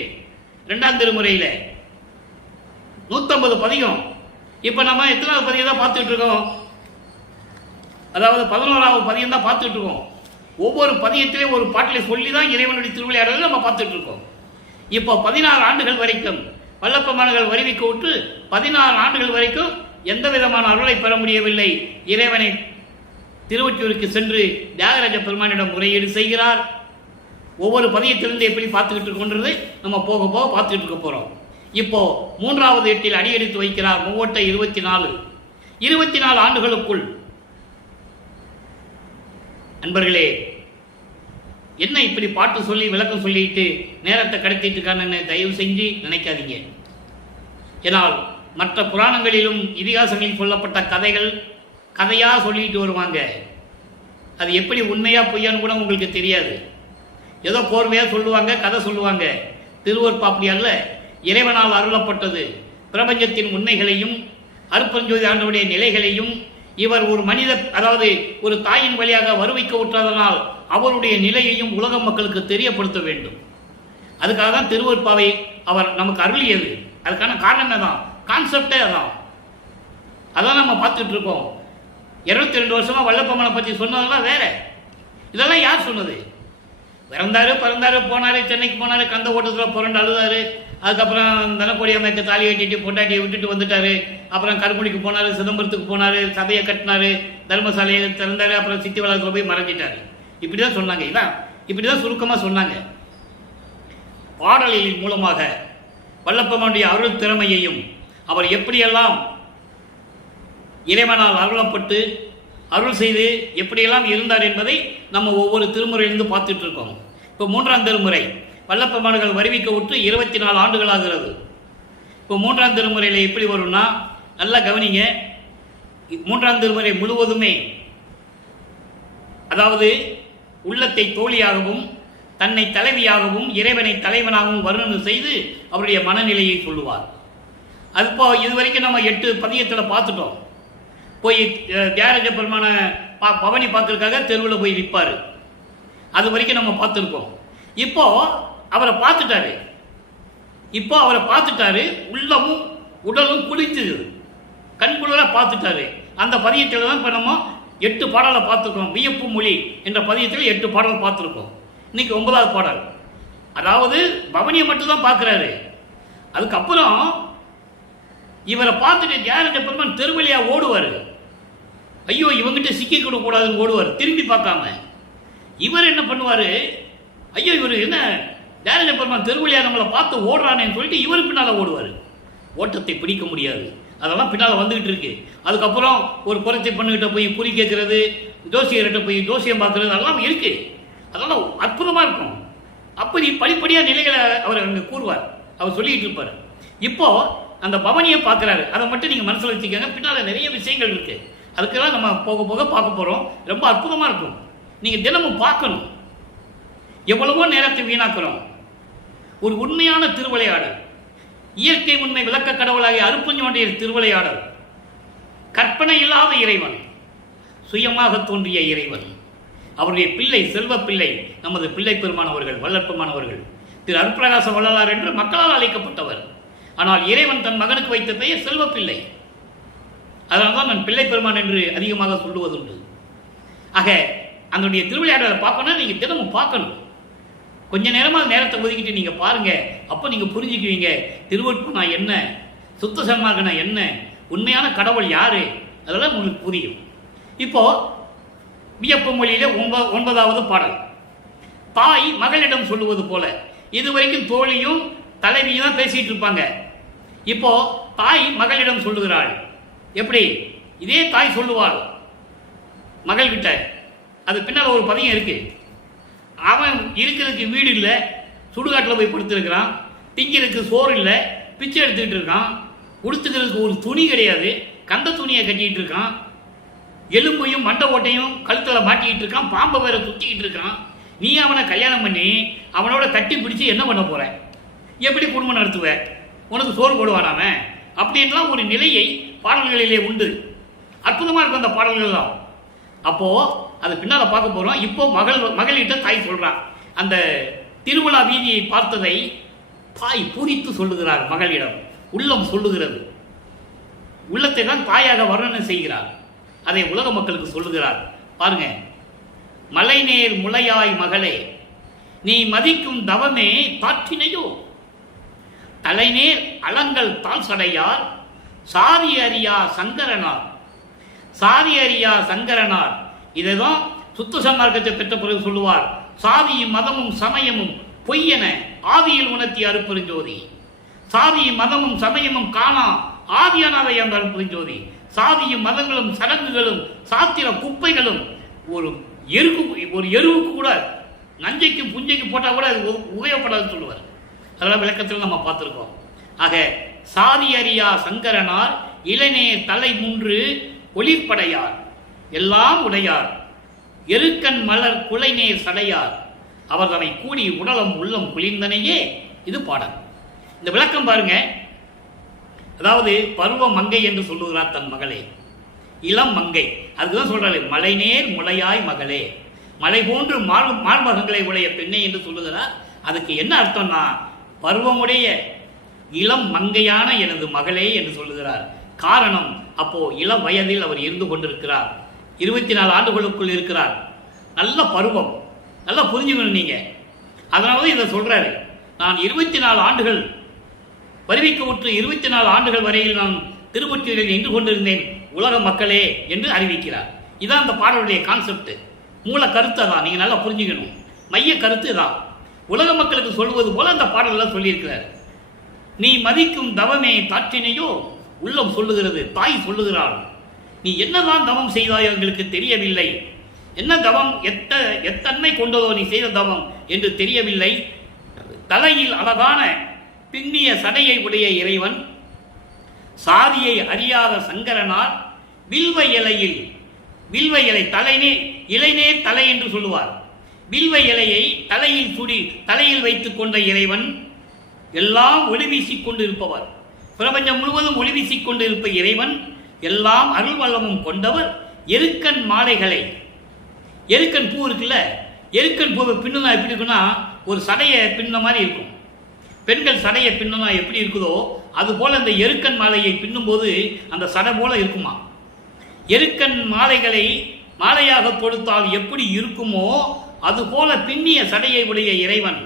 2ஆம் திருமுறையில. 150 பதிகம். இப்ப நம்ம எத்தனாவது பதிகம் தான் பார்த்துட்டு இருக்கோம்? அதாவது 11வது பதிகம் தான் பார்த்துட்டு இருக்கோம். ஒவ்வொரு பதியத்திலையும் ஒரு பாட்டிலை சொல்லி தான் இறைவனுடைய திருவிளையாடலை நம்ம பார்த்துட்டு இருக்கோம். இப்போ 16 ஆண்டுகள் வரைக்கும் வல்லப்பமானர்கள் வருவிக்க விட்டு 16 ஆண்டுகள் வரைக்கும் எந்த விதமான அருளை பெற முடியவில்லை. இறைவனை திருவொற்றியூருக்கு சென்று தியாகராஜ பெருமானிடம் முறையீடு செய்கிறார். ஒவ்வொரு பதியத்திலிருந்து எப்படி பார்த்துக்கிட்டு கொண்டது நம்ம போக போக பார்த்துக்கிட்டு இருக்க போறோம். இப்போ 3வது 8 அடியெடுத்து வைக்கிறார். 24 24 ஆண்டுகளுக்குள். அன்பர்களே, என்ன இப்படி பாட்டு சொல்லி விளக்கம் சொல்லிட்டு நேரத்தை கடத்திட்டு இருக்கான்னு தயவு செஞ்சு நினைக்காதீங்க. ஏனால் மற்ற புராணங்களிலும் இதிகாசங்களில் சொல்லப்பட்ட கதைகள் கதையா சொல்லிட்டு வருவாங்க. அது எப்படி உண்மையா பொய்யான்னு கூட உங்களுக்கு தெரியாது. ஏதோ கோர்வையா சொல்லுவாங்க, கதை சொல்லுவாங்க. திருவருட்பா அப்படி அல்ல. இறைவனால் அருளப்பட்டது. பிரபஞ்சத்தின் உண்மைகளையும் அருட்பெருஞ்சோதி ஆண்டவருடைய நிலைகளையும் இவர் ஒரு மனிதர், அதாவது ஒரு தாயின் வழியாக வருவிக்க விட்டதனால் அவருடைய நிலையையும் உலக மக்களுக்கு தெரியப்படுத்த வேண்டும். அதுக்காக தான் திருவருட்பாவை அவர் நமக்கு அருளியது. அதுக்கான காரணமே தான், கான்செப்டே அதான். அதான் நம்ம பார்த்துட்டு இருக்கோம். 22 வருஷமா வல்லப்பம்மனை பற்றி சொன்னதெல்லாம் வேற. இதெல்லாம் யார் சொன்னது? பிறந்தாரு போனாரு, சென்னைக்கு போனாரு, கந்த ஓட்டத்தில் புரண்டு அழுதாரு. அதுக்கப்புறம் தனக்கோடி அம்மைக்கு தாலி கட்டிட்டு பொண்டாட்டியை விட்டுட்டு வந்துட்டாரு. அப்புறம் கருமுடிக்கு போனாரு, சிதம்பரத்துக்கு போனாரு, சபையை கட்டினாரு, தர்மசாலையை திறந்தாரு, அப்புறம் சித்தி வளத்தில் போய் மறைஞ்சிட்டாரு. இப்படிதான் சொன்னாங்க. இதான் இப்படிதான் சுருக்கமா சொன்னாங்க. பாடலின் மூலமாக வல்லப்பம்மனுடைய அருள் திறமையையும் அவர் எப்படியெல்லாம் இறைவனால் அருளப்பட்டு அருள் செய்து எப்படியெல்லாம் இருந்தார் என்பதை நம்ம ஒவ்வொரு திருமுறையிலிருந்து பார்த்துட்டு இருக்கோம். இப்போ 3ஆம் திருமுறை வல்லப்பமானர்கள் வருவிக்க விட்டு 24 ஆண்டுகள் ஆகிறது. இப்போ 3ஆம் திருமுறையில் எப்படி வரும்னா, நல்லா கவனிங்க. 3ஆம் திருமுறை முழுவதுமே அதாவது உள்ளத்தை தோழியாகவும் தன்னை தலைவியாகவும் இறைவனை தலைவனாகவும் வர்ணனை செய்து அவருடைய மனநிலையை சொல்லுவார். அதுப்போ இதுவரைக்கும் நம்ம 8 பதியத்தில் பார்த்துட்டோம். போய் தியாகராஜ பெருமான பவனி பார்க்கறதுக்காக தெருவில் போய் நிற்பார். அது வரைக்கும் நம்ம பார்த்துருக்கோம். இப்போ அவரை பார்த்துட்டாரு. உள்ளமும் உடலும் குளிச்சுது, கண்குளிர பார்த்துட்டாரு. அந்த பதியத்தில் தான் இப்போ நம்ம 8 பாடலை பார்த்துருக்கோம். வியப்பு மொழி என்ற பதியத்தில் 8 பாடல் பார்த்துருக்கோம். இன்னைக்கு 9வது பாடல். அதாவது பவனியை மட்டும் தான் பார்க்குறாரு. அதுக்கப்புறம் இவரை பார்த்துட்டு தியாகராஜ பெருமான் தெருவழியா ஓடுவார். ஐயோ, இவங்கிட்ட சிக்கிக் கொடுக்க கூடாதுன்னு ஓடுவார், திரும்பி பார்க்காம. இவர் என்ன பண்ணுவார்? ஐயோ, இவர் என்ன தியாகராஜ பெருமான் தெருவழியா நம்மளை பார்த்து ஓடுறானேன்னு சொல்லிட்டு இவர் பின்னால் ஓடுவார். ஓட்டத்தை பிடிக்க முடியாது. அதெல்லாம் பின்னால் வந்துக்கிட்டு இருக்கு. அதுக்கப்புறம் ஒரு குறைச்சி பண்ணுகிட்ட போய் குறி கேட்கறது, ஜோசியர்கிட்ட போய் ஜோசியம் பார்க்கறது, அதெல்லாம் இருக்கு. அதெல்லாம் அற்புதமாக இருக்கும். அப்படி படிப்படியாக நிலைகளை அவர் அங்கே கூறுவார், அவர் சொல்லிக்கிட்டு இருப்பார். இப்போ அந்த பவனியை பார்க்குறாரு, அதை மட்டும் நீங்கள் மனசில் வச்சுக்கோங்க. பின்னால் நிறைய விஷயங்கள் இருக்கு, அதுக்கெல்லாம் நம்ம போக போக பார்க்க போகிறோம். ரொம்ப அற்புதமாக இருக்கும். நீங்கள் தினமும் பார்க்கணும். எவ்வளவோ நேரத்தை வீணாக்குறோம். ஒரு உண்மையான திருவிளையாடல், இயற்கை உண்மை விளக்க கடவுளாகிய அருப்பஞ்சோண்டையர் திருவிளையாடல், கற்பனை இல்லாத இறைவன், சுயமாக தோன்றிய இறைவன், அவருடைய பிள்ளை, செல்வ பிள்ளை, நமது பிள்ளை பெருமானவர்கள், வல்லற்பமானவர்கள், திரு அருட்பிரகாச வள்ளலார் என்று மக்களால் அழைக்கப்பட்டவர். ஆனால் இறைவன் தன் மகனுக்கு வைத்த பெயர் செல்வ பிள்ளை. அதனால்தான் நான் பிள்ளை பெருமான் என்று அதிகமாக சொல்லுவதுண்டு. ஆக அதனுடைய திருவிளையாடலை பார்க்கணும். நீங்கள் தினமும் பார்க்கணும். கொஞ்ச நேரமாக நேரத்தை ஒதுக்கிட்டு நீங்கள் பாருங்க. அப்போ நீங்கள் புரிஞ்சுக்குவீங்க திருவொற்பனா என்ன, சுத்த சன்மார்க்கனா என்ன, உண்மையான கடவுள் யாரு, அதெல்லாம் உங்களுக்கு புரியும். இப்போ வியப்பு மொழியிலே 9வது பாடல். தாய் மகளிடம் சொல்லுவது போல. இதுவரைக்கும் தோழியும் தலைவியும் தான் பேசிட்டு இருப்பாங்க. இப்போ தாய் மகளிடம் சொல்லுகிறாள். எப்படி? இதே தாய் சொல்லுவாள் மகள்கிட்ட. அது பின்னால் ஒரு பதியம் இருக்கு. அவன் இருக்கிறதுக்கு வீடு இல்லை, சுடுகாட்டில் போய் படுத்துருக்கிறான். திங்கிறதுக்கு சோறு இல்லை, பிச்சை எடுத்துக்கிட்டு இருக்கான். உடுத்துக்கிறதுக்கு ஒரு துணி கிடையாது, கந்த துணியை கட்டிக்கிட்டு இருக்கான். எலும்பையும் மண்டை ஓட்டையும் கழுத்தில் மாட்டிக்கிட்டு இருக்கான். பாம்பை வேற சுற்றிக்கிட்டு இருக்கான். நீ அவனை கல்யாணம் பண்ணி அவனோட கட்டி பிடிச்சி என்ன பண்ண போற? எப்படி குடும்பம் நடத்துவ? உனக்கு சோறு போடுவானாம? அப்படின்லாம் ஒரு நிலையை பாடல்களிலே உண்டு. அற்புதமாக இருக்கும் அந்த பாடல்கள்லாம். அப்போ அது பின்னால் பார்க்க போகிறோம். இப்போ மகளிட்ட தாய் சொல்கிறான். அந்த திருவிழா வீதியை பார்த்ததை தாய் பூரித்து சொல்லுகிறார் மகளிடம். உள்ளம் சொல்லுகிறது. உள்ளத்தை தான் தாயாக வர்ணனை செய்கிறார். அதை உலக மக்களுக்கு சொல்லுகிறார். பாருங்க. மலைநேர் முளையாய் மகளே, நீ மதிக்கும் தவமே தாற்றினையோ, தலைநேர் அலங்கள் தாழ் சடையார், சாதி அறியா சங்கரனார். சாதி அறியா சங்கரனார், இதைதான் சுத்த சன்மார்க்கத்தை பெற்ற பிறகு சொல்லுவார். சாதியும் மதமும் சமயமும் பொய்யென ஆதியில் உணர்த்தி அருப்பெருஞ்சோதி. சாதியும் மதமும் சமயமும் காணா ஆதியானவை அந்த அருப்பெருஞ்சோதி. சாதியும் மதங்களும் சடங்குகளும் சாத்திர குப்பைகளும் ஒரு எருவுக்கு கூட, நஞ்சைக்கும் புஞ்சைக்கும் போட்டால் கூட அது உபயோகப்படாதுன்னு சொல்லுவார். அதெல்லாம் விளக்கத்தில் நம்ம பார்த்துருக்கோம். ஆக சாதி அறியா சங்கரனார், இளநே தலை மூன்று ஒளிர்படையார், எல்லாம் உடையார், எருக்கன் மலர் குலைநேர் சடையார், அவர் தன்னை கூடி உடலம் உள்ளம் குளிர்ந்தனையே. இது பாடல். இந்த விளக்கம் பாருங்க. அதாவது பருவ மங்கை என்று சொல்லுகிறார் தன் மகளே, இளம் மங்கை. அதுக்குதான் சொல்றாரு மலைநேர் முளையாய் மகளே, மலை போன்று மார்மகங்களை உடைய பெண்ணை என்று சொல்லுகிறார். அதுக்கு என்ன அர்த்தம்னா, பருவமுடைய இளம் மங்கையான எனது மகளே என்று சொல்லுகிறார். காரணம், அப்போ இளம் வயதில் அவர் இருந்து கொண்டிருக்கிறார். 24 ஆண்டுகளுக்குள் இருக்கிறார். நல்ல பருவம். நல்லா புரிஞ்சுக்கணும் நீங்க. அதனால இதை சொல்றாரு. நான் 24 ஆண்டுகள் வருவிக்க உற்று 24 ஆண்டுகள் வரையில் நான் திருவொற்றியூரில் நின்று கொண்டிருந்தேன் உலக மக்களே என்று அறிவிக்கிறார். இதான் அந்த பாடலுடைய கான்செப்ட். மூல கருத்து தான். நீங்க நல்லா புரிஞ்சுக்கணும். மைய கருத்து தான். உலக மக்களுக்கு சொல்வது போல அந்த பாடலாம் சொல்லியிருக்கிறார். நீ மதிக்கும் தவமே தாற்றினையோ, உள்ளம் சொல்லுகிறது. தாய் சொல்லுகிறாள், நீ என்னதான் தவம் செய்தாயோ எங்களுக்கு தெரியவில்லை. என்ன தவம், எத்தன்மை கொண்டதோ நீ செய்த தவம் என்று தெரியவில்லை. தலையில் அழகான பின்னிய சடையை உடைய இறைவன், சாதியை அறியாத சங்கரனார், வில்வ இலையில், வில்வ இலை தலைநே இலைநே தலை என்று சொல்லுவார். வில்வ இலையை தலையில் சுடி தலையில் வைத்துக் கொண்ட இறைவன், எல்லாம் ஒளி வீசிக் கொண்டு இருப்பவர், பிரபஞ்சம் முழுவதும் ஒளி வீசிக் கொண்டு இருப்ப இறைவன், எல்லாம் அருள் வல்லமும் கொண்டவர். எருக்கன் மாலைகளை, எருக்கன் பூ இருக்குல்ல, எருக்கன் பூவை பின்னுனா எப்படி இருக்குன்னா, ஒரு சடையை பின்ன மாதிரி இருக்கும். பெண்கள் சடையை பின்னுனா எப்படி இருக்குதோ அது போல அந்த எருக்கன் மாலையை பின்னும் போது அந்த சடை போல இருக்குமா. எருக்கன் மாலைகளை மாலையாக கொடுத்தால் எப்படி இருக்குமோ அது போல பின்னிய சடையை உடைய இறைவன்.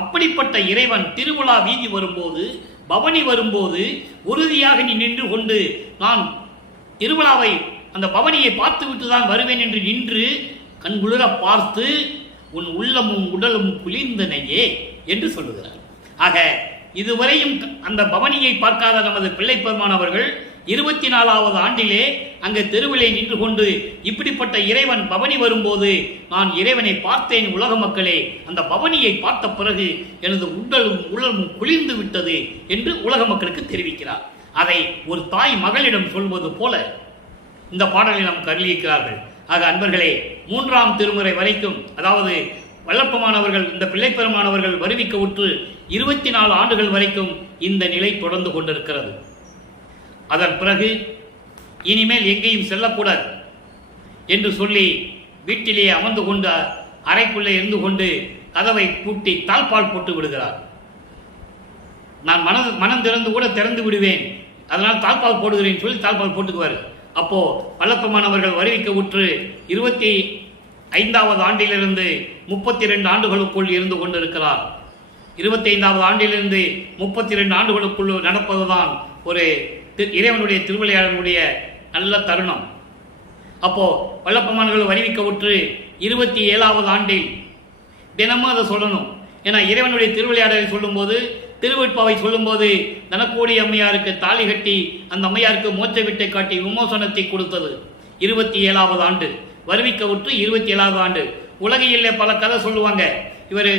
அப்படிப்பட்ட இறைவன் திருவிழா வீதி வரும்போது, பவனி வரும்போது உறுதியாக நீ நின்று கொண்டு, நான் திருவிழாவை அந்த பவனியை பார்த்து விட்டு தான் வருவேன் என்று நின்று கண்குளிர பார்த்து, உன் உள்ளமும் உடலும் குளிர்ந்தனையே என்று சொல்லுகிறார். ஆக இதுவரையும் அந்த பவனியை பார்க்காத நமது பிள்ளை பெருமான் அவர்கள் 24வது ஆண்டிலே அங்கே தெருவிலே நின்று கொண்டு இப்படிப்பட்ட இறைவன் பவனி வரும்போது நான் இறைவனை பார்த்தேன் உலக மக்களே, அந்த பவனியை பார்த்த பிறகு எனது உடலும் குளிர்ந்து விட்டது என்று உலக மக்களுக்கு தெரிவிக்கிறார். அதை ஒரு தாய் மகளிடம் சொல்வது போல இந்த பாடலை நமக்கு அருளியிருக்கிறார்கள். ஆக அன்பர்களே, 3ஆம் திருமுறை வரைக்கும், அதாவது வல்லப்பமானவர்கள் இந்த பிள்ளைப்பெருமானவர்கள் வருவிக்க உற்று 24 ஆண்டுகள் வரைக்கும் இந்த நிலை தொடர்ந்து கொண்டிருக்கிறது. அதன் பிறகு இனிமேல் எங்கேயும் செல்லக்கூடாது என்று சொல்லி வீட்டிலே அமர்ந்து கொண்ட அறைக்குள்ளே இருந்து கொண்டு கதவை பூட்டி தாழ்பால் போட்டு விடுகிறார். நான் மனம் திறந்து கூட திறந்து விடுவேன், அதனால் தாழ்பால் போடுகிறேன் சொல்லி தாழ்பால் போட்டுக்குவார். அப்போ வல்லப்பமானவர்கள் வருவிக்க உற்று 25வது ஆண்டிலிருந்து 32 ஆண்டுகளுக்குள் இருந்து கொண்டிருக்கிறார். 25வது ஆண்டிலிருந்து 32 ஆண்டுகளுக்குள் நடப்பதுதான் ஒரு இறைவனுடைய திருவிளையாடலுடைய நல்ல தருணம். அப்போ வல்லப்பமானவர்கள் வருவிக்க உற்று 27வது ஆண்டில் தினமும் அதை சொல்லணும். ஏன்னா இறைவனுடைய திருவிளையாடலை சொல்லும்போது, திருவெட்பாவை சொல்லும்போது தனக்கோடி அம்மையாருக்கு தாலி கட்டி அந்த அம்மையாருக்கு மோட்ச வீட்டை காட்டி விமோசனத்தை கொடுத்தது 27வது ஆண்டு. வருவிக்க உற்று 27வது ஆண்டு. உலகையில் பல கதை சொல்லுவாங்க. இவர்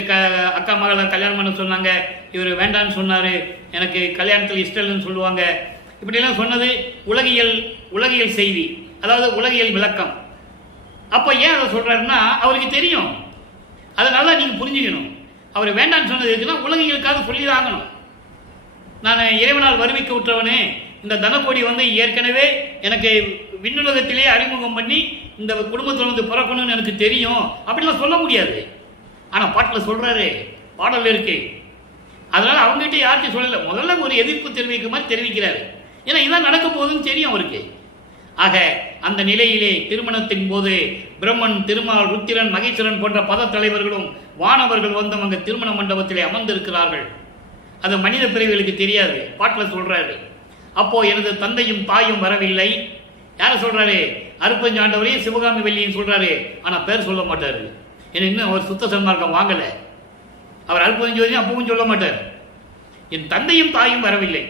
அக்கா மகளை கல்யாணம் பண்ண சொன்னாங்க, இவர் வேண்டான்னு சொன்னார், எனக்கு கல்யாணத்தில் இஷ்டம் இல்லைன்னு சொல்லுவாங்க. இப்படிலாம் சொன்னது உலகியல் செய்தி, அதாவது உலகியல் விளக்கம். அப்போ ஏன் அதை சொல்கிறாருன்னா அவருக்கு தெரியும். அதனால நீங்கள் புரிஞ்சுக்கணும். அவர் வேண்டான்னு சொன்னது இருக்குன்னா உலகியலுக்காக சொல்லி தான் ஆகணும். நான் இறைவனால் வருவிக்க விட்டவனே, இந்த தனக்கோடி ஏற்கனவே எனக்கு விண்ணுலகத்திலே அறிமுகம் பண்ணி இந்த குடும்பத்தில் பிறக்கணும்னு எனக்கு தெரியும் அப்படிலாம் சொல்ல முடியாது. ஆனால் பாட்டில் சொல்கிறாரு, பாடல் இருக்கு. அதனால் அவங்ககிட்ட யார்கிட்டையும் சொல்லலை. முதல்ல ஒரு எதிர்ப்பு தெரிவிக்க மாதிரி தெரிவிக்கிறாரு. ஏன்னா இதான் நடக்க போகுதுன்னு தெரியும் அவருக்கு. ஆக அந்த நிலையிலே திருமணத்தின் போது பிரம்மன், திருமால், ருத்திரன், மகேஸ்வரன் போன்ற பத தலைவர்களும் வானவர்கள் அங்கே திருமண மண்டபத்திலே அமர்ந்திருக்கிறார்கள். அது மனித பிரிவுகளுக்கு தெரியாது. பாட்டில் சொல்றாரு, அப்போ எனது தந்தையும் தாயும் வரவில்லை. யாரை சொல்றாரு? அருப்பஞ்சாண்டவரையும் சிவகாமி வெள்ளியும் சொல்றாரு. ஆனா பேர் சொல்ல மாட்டாரு. ஏன்னா இன்னும் அவர் சுத்த சன்மார்க்கம் வாங்கல. அவர் அருப்பஞ்சோதியும் அப்பவும் சொல்ல மாட்டார். என் தந்தையும் தாயும் வரவில்லை,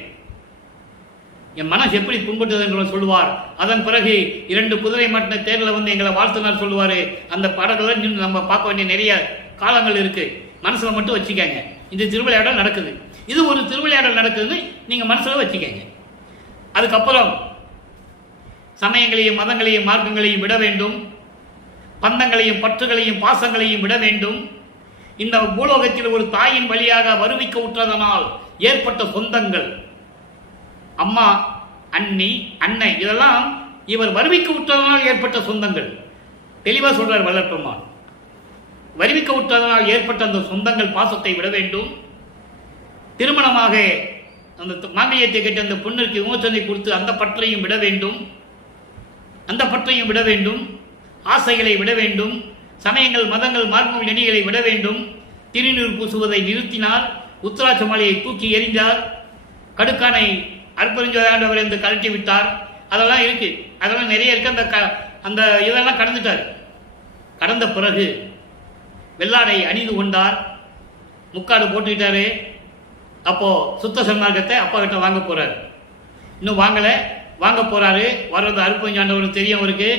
என் மனசு எப்படி புண்பட்டது என்று சொல்லுவார். அதன் பிறகு 2 குதிரை மாட்டின தேர்தலில் எங்களை வாழ்த்தினார் சொல்லுவார். அந்த பாடல்களை நம்ம பார்க்க வேண்டிய நிறைய காலங்கள் இருக்கு. மனசுல மட்டும் வச்சுக்கங்க. இந்த திருவிளையாடல் நடக்குது, இது ஒரு திருவிளையாடல் நடக்குதுன்னு நீங்க மனசுல வச்சுக்கங்க. அதுக்கப்புறம் சமயங்களையும் மதங்களையும் மார்க்கங்களையும் விட வேண்டும், பந்தங்களையும் பற்றுகளையும் பாசங்களையும் விட வேண்டும். இந்த பூலோகத்தில் ஒரு தாயின் வழியாக வருவிக்க உற்றதனால் ஏற்பட்ட சொந்தங்கள், அம்மா, அண்ணி, அன்னை, இதெல்லாம் இவர் வருவிக்க விட்டதனால் ஏற்பட்ட சொந்தங்கள். தெளிவா சொல்றார் வல்லற்பெருமான். வருவிக்க விட்டதனால் ஏற்பட்ட அந்த சொந்தங்கள் பாசத்தை விட வேண்டும். திருமணமாக அந்த மாங்கல்யத்தை கேட்டு அந்த பொண்ணிற்கு விமோசனை கொடுத்து அந்த பற்றையும் விட வேண்டும், அந்த பற்றையும் விட வேண்டும். ஆசைகளை விட வேண்டும். சமயங்கள், மதங்கள், மார்க்கம், நெறிகளை விட வேண்டும். திருநீர் பூசுவதை நிறுத்தினார். உத்தராட்ச மாலையை தூக்கி எறிந்தார். கடுக்கானை அற்புதஞ்சோதாண்டவர் என்று கழட்டி விட்டார். அதெல்லாம் இருக்கு, அதெல்லாம் நிறைய இருக்கு. அந்த இதெல்லாம் கடந்துட்டார். கடந்த பிறகு வெள்ளாடை அணிந்து கொண்டார், முக்காடு போட்டுக்கிட்டாரு. அப்போ சுத்த சன்மார்க்கத்தை அப்பா கிட்ட வாங்க போறாரு. இன்னும் வாங்க போறாரு. வர்றது அற்புதஞ்சாண்டவருக்கு தெரியும் அவருக்கு.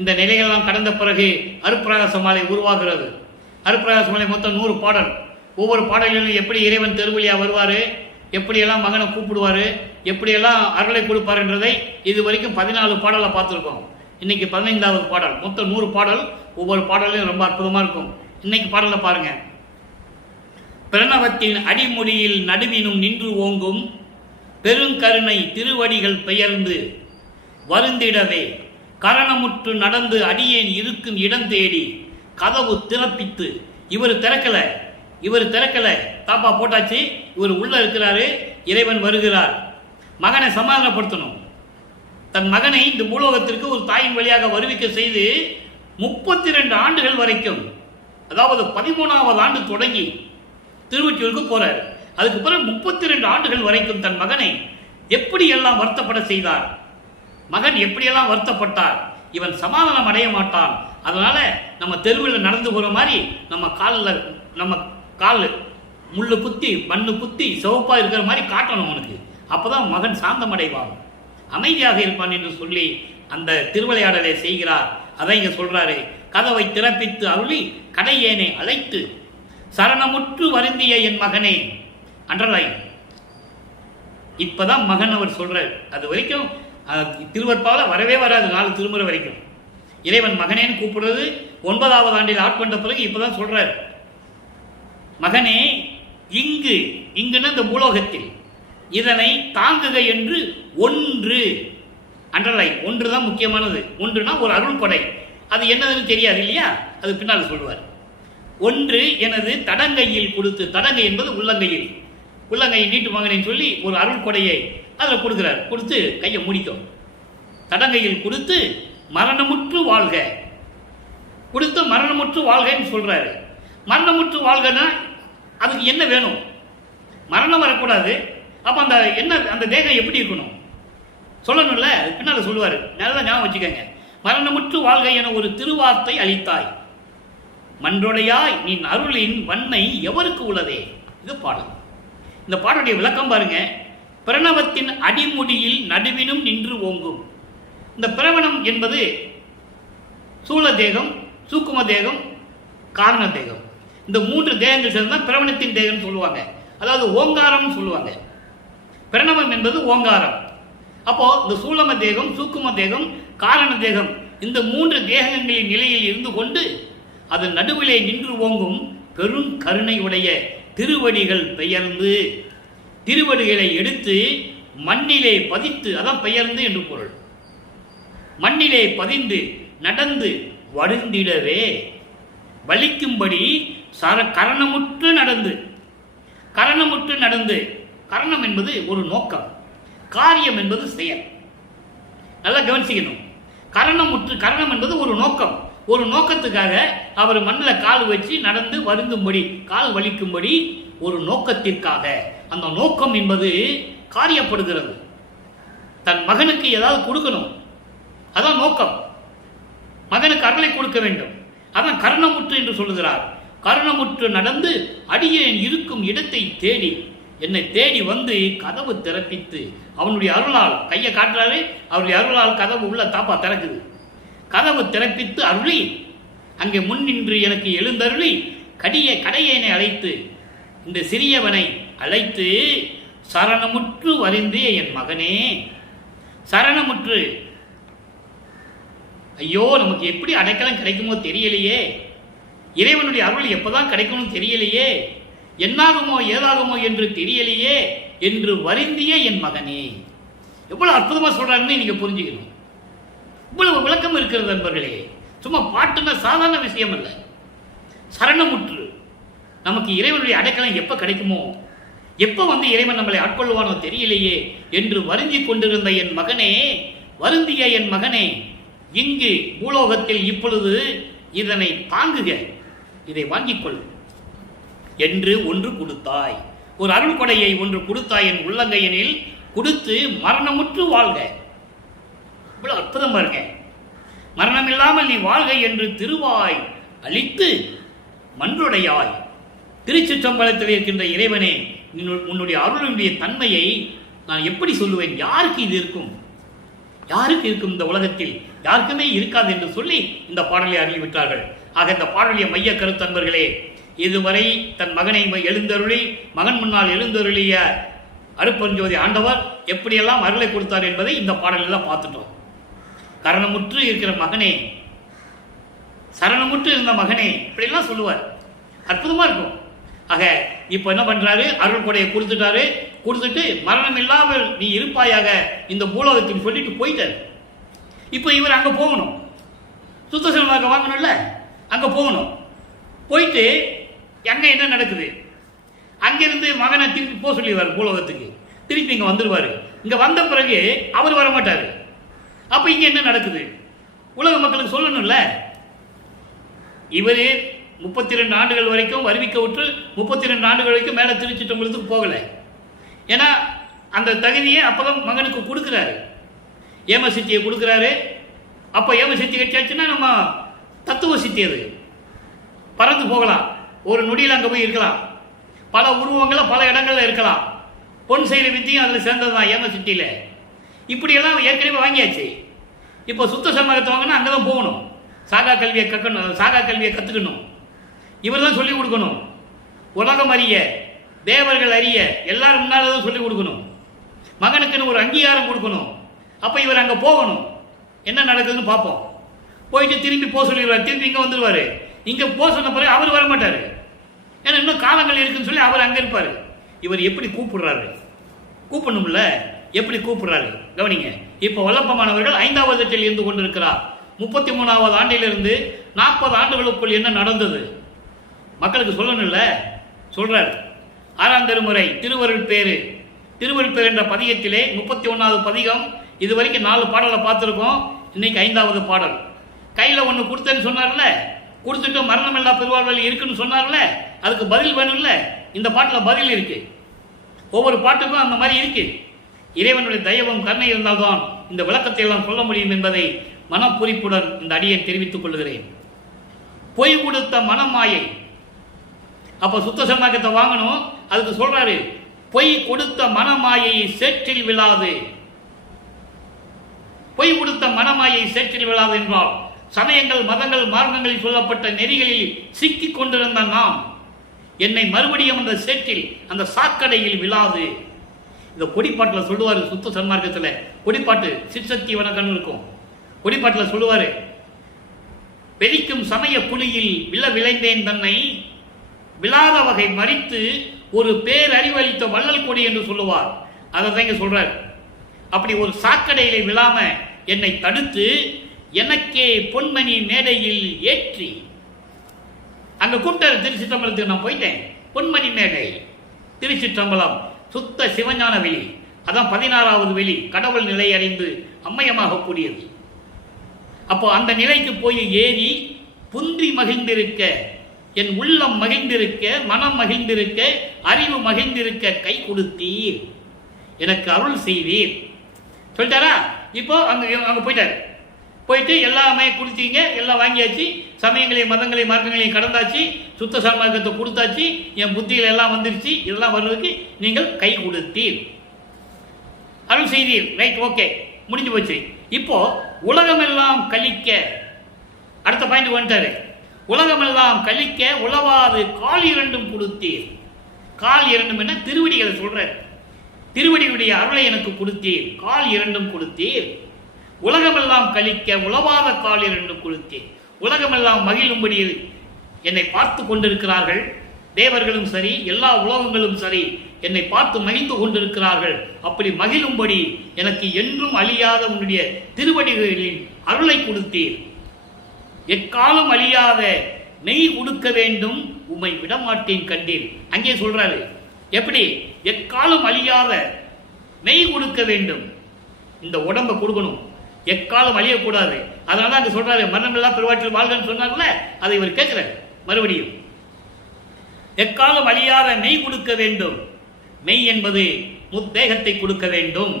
இந்த நிலைகளெல்லாம் கடந்த பிறகு அருப்பிரகாச மாலை உருவாகிறது. அருப்பிரகாச மாலை மொத்தம் 100 பாடல். ஒவ்வொரு பாடலிலும் எப்படி இறைவன் தெருவழியா வருவாரு, எப்படியெல்லாம் மகனை கூப்பிடுவாரு, எப்படியெல்லாம் அருளை கொடுப்பாருன்றதை இது வரைக்கும் 14 பாடலை பார்த்துருக்கோம். இன்னைக்கு 15வது பாடல். மொத்தம் 100 பாடல். ஒவ்வொரு பாடலையும் ரொம்ப அற்புதமா இருக்கும். இன்னைக்கு பாடலை பாருங்க. பிரணவத்தின் அடிமொழியில் நடுவினும் நின்று ஓங்கும் பெருங்கருணை திருவடிகள் பெயர்ந்து வருந்திடவே கரணமுற்று நடந்து அடியேன் இருக்கும் இடம் தேடி கதவு திறப்பித்து, இவர் திறக்கல, தாப்பா போட்டாச்சு, இவர் உள்ள இருக்கிறாரு, இறைவன் வருகிறார். மகனை சமாதானப்படுத்தணும். தன் மகனை இந்த பூலோகத்திற்கு ஒரு தாயின் வழியாக வருவிக்க செய்து 32 ஆண்டுகள் வரைக்கும், அதாவது 13வது ஆண்டு தொடங்கி திருவொற்றியூருக்கு போறார். அதுக்கு பிறகு 32 ஆண்டுகள் வரைக்கும் தன் மகனை எப்படியெல்லாம் வருத்தப்பட செய்தார். மகன் எப்படியெல்லாம் வருத்தப்பட்டார். இவன் சமாதானம் அடைய மாட்டான். அதனால நம்ம தெருவில் நடந்து போற மாதிரி நம்ம கால் முள்ளு குத்தி மண்ணு குத்தி சிவப்பா இருக்கிற மாதிரி காட்டணும் அவனுக்கு. அப்பதான் மகன் சாந்தம் அடைவான். அமைதியாக இருப்பான் என்று சொல்லி அந்த திருவிளையாடலை செய்கிறார். அதை இங்க சொல்றாரு. கதவை திறப்பித்து அருளி கடையேனை அழைத்து சரணமுற்று வருந்திய என் மகனே. அன்றலாய் இப்பதான் மகன் அவர் சொல்றார். அது வரைக்கும் திருவற்பாவில் வரவே வராது. 4 திருமுறை வரைக்கும் இறைவன் மகனேன்னு கூப்பிடுறது 9வது ஆண்டில் ஆட்கொண்ட பிறகு இப்பதான் சொல்றார். மகனே, இங்குன்னா இந்த பூலோகத்தில் இதனை தாங்குக என்று ஒன்று. அன்றலாய் ஒன்று தான் முக்கியமானது. ஒன்றுனா ஒரு அருள் கொடை. அது என்னதுன்னு தெரியாது இல்லையா, அது பின்னால் சொல்லுவார். ஒன்று எனது தடங்கையில் கொடுத்து, தடங்கை என்பது உள்ளங்கையில், உள்ளங்கையை நீட்டு மகனை சொல்லி ஒரு அருள் கொடையை அதில் கொடுக்கிறார். கொடுத்து கையை முடிக்கும். தடங்கையில் கொடுத்து மரணமுற்று வாழ்க, கொடுத்து மரணமுற்று வாழ்கன்னு சொல்றாரு. மரணமுற்று வாழ்கன்னா அதுக்கு என்ன வேணும்? மரணம் வரக்கூடாது. அப்ப அந்த என்ன, அந்த தேகம் எப்படி இருக்கணும் சொல்லணும்ல, பின்னால சொல்லுவாரு. நல்லா ஞாபகம் வச்சுக்கோங்க. மரணமுற்று வாழ்க என ஒரு திருவார்த்தை அளித்தாய், மன்றொடையாய் நீ அருளின் வன்மை எவருக்கு உள்ளதே. இது பாடல். இந்த பாடலுடைய விளக்கம் பாருங்க. பிரணவத்தின் அடிமுடியில் நடுவினும் நின்று ஓங்கும். இந்த பிரவணம் என்பது சூழ தேகம், சூக்கும தேகம், காரண தேகம். இந்த 3 தேகங்கள் சேர்ந்தால் பிரவணத்தின் தேகம் சொல்லுவாங்க. அதாவது ஓங்காரம் சொல்லுவாங்க. பிரணவம் என்பது ஓங்காரம். அப்போ இந்த சூலம தேகம், சூக்கும தேகம், காரண தேகம், இந்த 3 தேகங்களின் நிலையில் இருந்து கொண்டு அதன் நடுவிலே நின்று ஓங்கும் பெரும் கருணை உடைய திருவடிகள் பெயர்ந்து, திருவடிகளை எடுத்து மண்ணிலே பதித்து, அதான் பெயர்ந்து என்று பொருள். மண்ணிலே பதிந்து நடந்து வழுந்திடவே வலிக்கும்படி கரணமுற்று நடந்து. கரணமுற்று நடந்து, கரணம் என்பது ஒரு நோக்கம், காரியம் என்பது செயல். நல்லா கவனிச்சுக்கணும். கரணம் என்பது ஒரு நோக்கம். ஒரு நோக்கத்துக்காக அவர் மண்ணில் கால் வச்சு நடந்து வருந்தும்படி, கால் வலிக்கும்படி ஒரு நோக்கத்திற்காக. அந்த நோக்கம் என்பது காரியப்படுகிறது. தன் மகனுக்கு ஏதாவது கொடுக்கணும், அதான் நோக்கம். மகனுக்கு அருளை கொடுக்க வேண்டும். அதான் கரணமுற்று என்று சொல்லுகிறார். கரணமுற்று நடந்து அடியேன் இருக்கும் இடத்தை தேடி, என்னை தேடி வந்து கதவு திறப்பித்து, அவனுடைய அருளால் கையை காட்டுறாரு, அவருடைய அருளால் கதவு உள்ள தாப்பா திறக்குது. கதவு திறப்பித்து அருளி அங்கே முன் நின்று எனக்கு எழுந்தருளி கடையேனை அழைத்து, இந்த சிறியவனை அழைத்து சரணமுற்று வருந்தே என் மகனே. சரணமுற்று, ஐயோ நமக்கு எப்படி அடைக்கலம் கிடைக்குமோ தெரியலையே, இறைவனுடைய அருள் எப்பதான் கிடைக்கணும் தெரியலையே, என்னாகுமோ ஏதாகுமோ என்று தெரியலையே என்று வருந்திய என் மகனே. எவ்வளவு அற்புதமா சொல்றாருன்னு நீங்க புரிஞ்சுக்கணும். இவ்வளவு விளக்கம் இருக்கிறது நண்பர்களே. சும்மா பாட்டுன்னா சாதாரண விஷயம் அல்ல. சரணமுற்று, நமக்கு இறைவனுடைய அடைக்கலம் எப்ப கிடைக்குமோ, எப்ப வந்து இறைவன் நம்மளை ஆட்கொள்வானோ தெரியலையே என்று வருந்தி கொண்டிருந்த என் மகனே, வருந்திய என் மகனே, இங்கு பூலோகத்தில் இப்பொழுது இதனை தாங்குக, இதை வாங்கிக் கொள் என்று ஒன்று கொடுத்தாய். ஒரு அருள் கொடையை ஒன்று கொடுத்தாய் என் உள்ளங்கையனில் கொடுத்து மரணமுற்று வாழ்க. இவ்வளவு அற்புதம் பாருங்க. மரணம் இல்லாமல் நீ வாழ்க என்று திருவாய் அளித்து மன்றுடையாய். திருச்சிற்றம்பலத்தில் இருக்கின்ற இறைவனே, உன்னுடைய அருளுடைய தன்மையை நான் எப்படி சொல்லுவேன்? யாருக்கு இது இருக்கும்? யாருக்கு இருக்கும்? இந்த உலகத்தில் யாருக்குமே இருக்காது என்று சொல்லி இந்த பாடலை அறிவித்தார்கள். ஆக இந்த பாடலிய மைய கருத்தன்பர்களே, இதுவரை தன் மகனை எழுந்தருளி, மகன் முன்னால் எழுந்தருளிய அருட்பெருஞ்சோதி ஆண்டவர் எப்படியெல்லாம் அருளை கொடுத்தார் என்பதை இந்த பாடலில் பார்த்துட்டோம். கரணமுற்று இருக்கிற மகனே, சரணமுற்று இருந்த மகனே, இப்படிலாம் சொல்லுவார். அற்புதமா இருக்கும். ஆக இப்ப என்ன பண்றாரு? அருள் கொடையை கொடுத்துட்டாரு. கொடுத்துட்டு மரணம் இல்லாமல் நீ இருப்பாயாக இந்த பூலோகத்தில் சொல்லிட்டு போயிட்டாரு. இப்ப இவர் அங்க போகணும், சுத்த செல்வாக்க வாங்கணும்ல, அங்க போகணும். போயிட்டு அங்க என்ன நடக்குது? அங்கிருந்து மகனை திருப்பி போக சொல்லிடுவார் பூலோகத்துக்கு. திருப்பி இங்க வந்துடுவாரு. இங்க வந்த பிறகு அவர் வரமாட்டாரு. அப்ப இங்க என்ன நடக்குது? உலக மக்களுக்கு சொல்லணும்ல. இவரு 32 ஆண்டுகள் வரைக்கும் வருவிக்க விட்டு 32 ஆண்டுகள் வரைக்கும் மேல திருச்சிற்றம்பலத்துக்கு போகல. ஏன்னா அந்த தகுதியை அப்பதான் மகனுக்கு கொடுக்கிறாரு, ஏம சித்தியை கொடுக்கிறாரு. அப்ப ஏம சித்தி கட்சியாச்சுன்னா நம்ம தத்துவ சித்தி, அது பறந்து போகலாம், ஒரு நொடியில் அங்க போய் இருக்கலாம், பல உருவங்களை பல இடங்கள்ல இருக்கலாம். பொன் செய்கிற வித்தியும் அதுல சேர்ந்ததுதான் ஏம சித்தியில. இப்படியெல்லாம் ஏற்கனவே வாங்கியாச்சு. இப்போ சுத்த சன்மார்க்கத்தை வாங்கினா அங்கே தான் போகணும், சாகா கல்வியை கற்றுக்கணும், இவர் தான் சொல்லிக் கொடுக்கணும், உலகம் அறிய தேவர்கள் அறிய எல்லாரும் முன்னால் தான் சொல்லிக் கொடுக்கணும், மகனுக்குன்னு ஒரு அங்கீகாரம் கொடுக்கணும். அப்போ இவர் அங்கே போகணும், என்ன நடக்குதுன்னு பார்ப்போம். போயிட்டு திரும்பி போக சொல்லிடுவார், திரும்பி இங்கே வந்துடுவார். இங்கே போக சொன்ன பிறகு அவர் வரமாட்டார், ஏன்னா இன்னும் காலங்கள் இருக்குன்னு சொல்லி அவர் அங்கே இருப்பார். இவர் எப்படி கூப்பிடுறாரு, கூப்பிடணும்ல, எப்படி கூப்பிடுறாரு கவனிங்க. இப்போ வல்லப்பமானவர்கள் 5வது இடத்தில் இருந்து கொண்டிருக்கிறார். 33வது ஆண்டிலிருந்து 40 ஆண்டுகளுக்குள் என்ன நடந்தது மக்களுக்கு சொல்லணும்ல, சொல்றார். 6ஆம் திருமுறை திருவருள் பேரு என்ற பதிகத்திலே 31வது பதிகம். இது வரைக்கும் 4 பாடலை பார்த்துருக்கோம், இன்னைக்கு 5வது பாடல். கையில் ஒன்று கொடுத்தேன்னு சொன்னார்ல, கொடுத்துட்டு மரணம் இல்லா பெருவாழ்வில் இருக்குன்னு சொன்னார்ல, அதுக்கு பதில் வேணும்ல. இந்த பாட்டில் பதில் இருக்கு, ஒவ்வொரு பாட்டுக்கும் அந்த மாதிரி இருக்கு. இறைவனுடைய தயவும் கருணை இருந்தால்தான் இந்த விளக்கத்தை எல்லாம் சொல்ல முடியும் என்பதை மனப்பொறிப்புடன் இந்த அடியை தெரிவித்துக் கொள்கிறேன். பொய் கொடுத்த மனமாயை. அப்ப சுத்த சன்மார்க்கத்தை வாங்கணும், அதுக்கு சொல்றாரு, பொய் கொடுத்த மனமாயை சேற்றில் விழாது. பொய் கொடுத்த மனமாயை சேற்றில் விழாது என்றால் சமயங்கள் மதங்கள் மார்க்கங்களில் சொல்லப்பட்ட நெறிகளில் சிக்கிக் கொண்டிருந்த நாம் என்னை மறுபடியும் அந்த சேற்றில் அந்த சாக்கடையில் விழாது. இந்த கொடிப்பாட்டில் சொல்லுவார், சுத்த சன்மார்க்கத்தில் கொடிப்பாட்டு சிற்சக்தி வணக்கம் இருக்கும். கொடிப்பாட்டில் சொல்லுவார், பெரிக்கும் சமய புலியில் விளைந்தேன் தன்னை விழாத வகை மறித்து ஒரு பேரறிவளித்த வள்ளல் கொடி என்று சொல்லுவார். அதை தான் இங்க சொல்றார். அப்படி ஒரு சாக்கடையிலே விழாம என்னை தடுத்து எனக்கே பொன்மணி மேடையில் ஏற்றி அங்க கூப்பிட்டாரு. திருச்சிற்றம்பலத்துக்கு நான் போயிட்டேன். பொன்மணி மேடை திருச்சிற்றம்பலம் சுத்த சிவஞான வெளி, அதான் 16வது வெளி, கடவுள் நிலை அறிந்து அம்மையமாக கூடியது. அப்போ அந்த நிலைக்கு போய் ஏறி புன்றி மகிழ்ந்திருக்க, என் உள்ளம் மகிழ்ந்திருக்க, மனம் மகிழ்ந்திருக்க, அறிவு மகிழ்ந்திருக்க கை கொடுத்தீர், எனக்கு அருள் செய்தீர் சொல்லிட்டாரா. இப்போ அங்க போயிட்டாரு. போயிட்டு எல்லாமே கொடுத்தீங்க, எல்லாம் வாங்கியாச்சு, சமயங்களையும் மதங்களையும் மார்க்கங்களையும் கடந்தாச்சு, சுத்த சன்மார்க்கத்தை கொடுத்தாச்சு, என் புத்தியில் எல்லாம் வந்துருச்சு, இதெல்லாம் வர்றதுக்கு நீங்கள் கை கொடுத்தீர், அருள் செய்தீர். ரைட், ஓகே, முடிஞ்சு போச்சு. இப்போ உலகமெல்லாம் கழிக்க, அடுத்த பாயிண்ட் வந்துட்டாரு. உலகமெல்லாம் கழிக்க உழவாது கால் 2 கொடுத்தீர். கால் 2 என்ன, திருவடிகளை சொல்றார். திருவடியுடைய அருளை எனக்கு கொடுத்தீர், கால் 2 கொடுத்தீர். உலகமெல்லாம் கழிக்க உழவாத கால் 2 கொடுத்தேன். உலகமெல்லாம் மகிழும்படி என்னை பார்த்து கொண்டிருக்கிறார்கள். தேவர்களும் சரி, எல்லா உலகங்களும் சரி, என்னை பார்த்து மகிழ்ந்து கொண்டிருக்கிறார்கள். அப்படி மகிழும்படி எனக்கு என்றும் அழியாத உன்னுடைய திருவடிகளின் அருளை கொடுத்தீர். எக்காலம் அழியாத நெய் கொடுக்க வேண்டும், உம்மை விடமாட்டேன் கண்டீர். அங்கே சொல்றாரு, எப்படி எக்காலம் அழியாத நெய் கொடுக்க வேண்டும், இந்த உடம்பை கொடுக்கணும், எக்காலம் அழியக்கூடாது. அதனால அங்க சொல்றாரு, மரணமில்லா பெருவாற்றில் வாழ்கன்னு சொன்னார்ல, அதை இவர் கேட்கிறார் மறுபடியும். எக்காலம் அழியாத மெய் கொடுக்க வேண்டும். மெய் என்பது முத்தேகத்தை கொடுக்க வேண்டும்.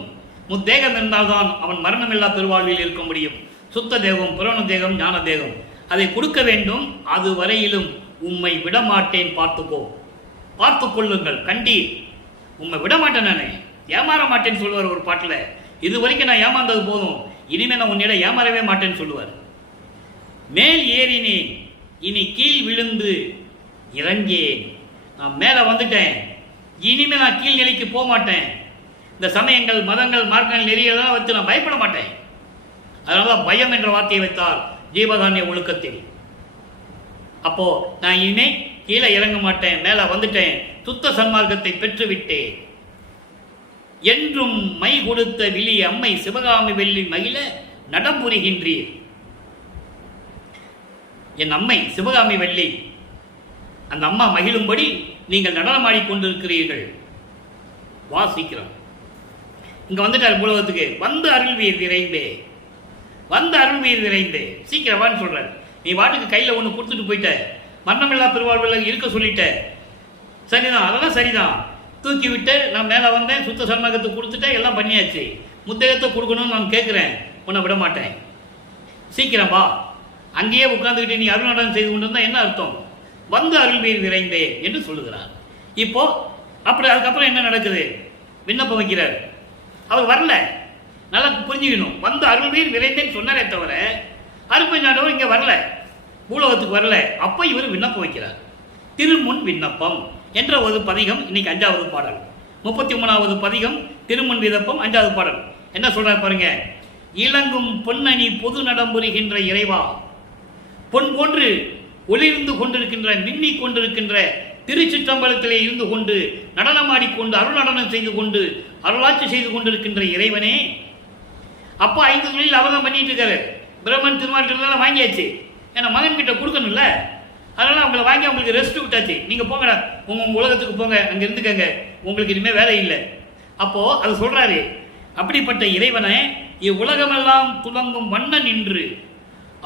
முத்தேகம் இருந்தால்தான் அவன் மரணமில்லா பெருவாழ்வில் இருக்க முடியும். சுத்த தேகம், புராண தேகம், ஞான தேகம், அதை கொடுக்க வேண்டும். அது வரையிலும் உம்மை விடமாட்டேன், பார்த்துக்கோ, பார்த்து கொள்ளுங்கள் கண்டீர். உம்மை விடமாட்டேன், நானே ஏமாற மாட்டேன்னு சொல்லுவார் ஒரு பாட்டில். இது வரைக்கும் நான் ஏமாந்தது போதும், இனிமே நான் உன்னிடம் ஏமாறவே மாட்டேன்னு சொல்லுவார். மேல் ஏறினேன், இனி கீழ் விழுந்து இறங்கேன். நான் மேலே வந்துட்டேன், இனிமே நான் கீழ் நிலைக்கு போக மாட்டேன். இந்த சமயங்கள் மதங்கள் மார்க்கங்கள் நெறியெல்லாம் வச்சு நான் பயப்பட மாட்டேன். அதனால பயம் என்ற வார்த்தையை வைத்தார் ஜீவகாரண்ய ஒழுக்கத்தில். அப்போ நான் இனிமே கீழே இறங்க மாட்டேன், மேலே வந்துட்டேன், சுத்த சன்மார்க்கத்தை பெற்றுவிட்டேன். என்றும் மை கொடுத்த விழி அம்மை சிவகாமி வெள்ளி மகிழ நடம்புரிகின்றீர். என் அம்மை சிவகாமி வெள்ளி, அந்த அம்மா மகிழும்படி நீங்கள் நடனமாடிக்கொண்டிருக்கிறீர்கள். வாசிக்கிறோம். இங்க வந்துட்டார் மூலவத்துக்கு. வந்து அருள்வீர் விரைந்தே, வந்து அருள்வீர் விரைந்தே, சீக்கிரமான்னு சொல்றாரு. நீ வாட்டுக்கு கையில் ஒன்று கொடுத்துட்டு போயிட்ட, மரணமில்லா பெருவாழ்வில் இருக்க சொல்லிட்ட, சரிதான், அதெல்லாம் சரிதான், தூக்கி விட்டு நான் மேலே வந்தேன், சுத்த சன்மார்க்கத்தை கொடுத்துட்டேன், எல்லாம் பண்ணியாச்சு, முத்தகத்தை கொடுக்கணும்னு நான் கேட்குறேன், உன்னை விட மாட்டேன், சீக்கிரம் வா. அங்கேயே உட்கார்ந்துக்கிட்டு நீ அருள்நடனம் செய்து கொண்டு இருந்தால் என்ன அர்த்தம்? வந்து அருள்வீர் விரைந்தே என்று சொல்லுகிறார். இப்போ அப்படி அதுக்கப்புறம் என்ன நடக்குது? விண்ணப்பம் வைக்கிறார். அவர் வரல, நல்லா புரிஞ்சுக்கணும். வந்து அருள்வீர் விரைந்தேன்னு சொன்னாரே தவிர அருட்பெருஞ்சாண்டவர் இங்கே வரல, பூலோகத்துக்கு வரல. அப்போ இவர் விண்ணப்பம் வைக்கிறார். திருமுன் விண்ணப்பம் என்ற ஒரு பதிகம் இன்னைக்கு 5வது பாடல். 33வது பதிகம் திருமுன் விண்ணப்பம் 5வது பாடல். என்ன சொல்றார் பாருங்க. இளங்கும் பொன்னணி பொது நடம்புரிகின்ற இறைவா, பொன் போன்று ஒளிர்ந்து கொண்டிருக்கின்ற மின்னிக் கொண்டிருக்கின்ற திருச்சிற்றம்பலத்திலே இருந்து கொண்டு நடனமாடிக்கொண்டு அருள் நடனம் செய்து கொண்டு அருளாட்சி செய்து கொண்டிருக்கின்ற இறைவனே, அப்பா 5 தொழில் அவதான் பண்ணிட்டு இருக்காரு. பிரம்மன் திருமாவளவன் வாங்கியாச்சு, ஏன்னா மகன் கிட்ட கொடுக்கணும்ல, அதனால அவங்களை வாங்கி அவங்களுக்கு ரெஸ்ட் விட்டாச்சு. நீங்க போங்க, உங்க உலகத்துக்கு போங்க, அங்க இருந்துக்கங்க, உங்களுக்கு இனிமே வேலை இல்லை. அப்போ அது சொல்றாரு. அப்படிப்பட்ட இறைவனை இவ்வுலகமெல்லாம் துவங்கும் வண்ணன் நின்று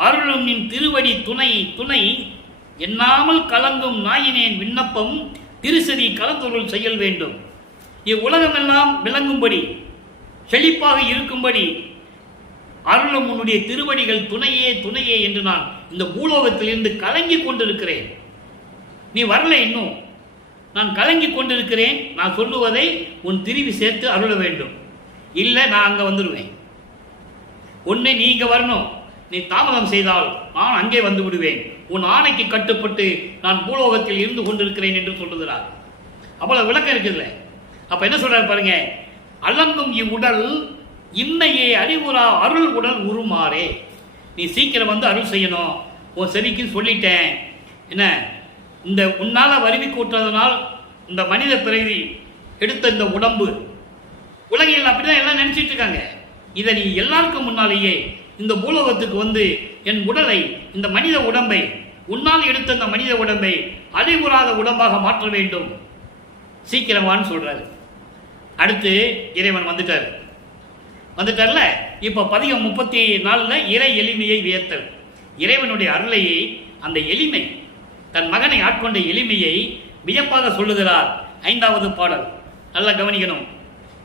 அருளும் நின் திருவடி துணை துணை எண்ணாமல் கலங்கும் நாயினேன் விண்ணப்பம் திருசதி கலந்தொருள் செயல் வேண்டும். இவ்வுலகமெல்லாம் விளங்கும்படி செழிப்பாக இருக்கும்படி அருளும் உன்னுடைய திருவடிகள் துணையே துணையே என்று நான் இந்த பூலோகத்திலிருந்து கலங்கி கொண்டிருக்கிறேன். நீ வரல, இன்னும் நான் கலங்கி கொண்டிருக்கிறேன். நான் சொல்லுவதை உன் திருவி சேர்த்து அருள வேண்டும். இல்லை, நான் அங்கே வந்துடுவேன். ஒன்று நீ இங்கே வரணும். நீ தாமதம் செய்தால் நான் அங்கே வந்து விடுவேன். உன் ஆணைக்கு கட்டுப்பட்டு நான் பூலோகத்தில் இருந்து கொண்டிருக்கிறேன் என்று சொல்லுகிறார். அவ்வளவு விளக்கம் இருக்குதுல்ல. அப்ப என்ன சொல்றாரு பாருங்க. அலங்கும் இவ்வுடல் இன்னையே அறிவுரா அருள் உடல் உருமாறே. நீ சீக்கிரம் வந்து அருள் செய்யணும். உன் செவிக்கு சொல்லிட்டேன். என்ன, இந்த உன்னால வருவி கூட்டுறதுனால் இந்த மனித பிறவி எடுத்த இந்த உடம்பு உலகில் அப்படிதான் எல்லாம் நினைச்சிட்டு இருக்காங்க. இதை நீ எல்லாருக்கும் முன்னாலேயே இந்த பூலோகத்துக்கு வந்து என் உடலை, இந்த மனித உடம்பை, உன்னால் எடுத்த இந்த மனித உடம்பை அழிவுறாத உடம்பாக மாற்ற வேண்டும், சீக்கிரமான்னு சொல்றாரு. அடுத்து இறைவன் வந்துட்டார்ல. இப்ப பதிகம் 34 இறை எளிமையை வியத்தல். இறைவனுடைய அருளையை, அந்த எளிமை, தன் மகனை ஆட்கொண்ட எளிமையை வியப்பாக சொல்லுகிறார். 5வது பாடல் நல்லா கவனிக்கணும்.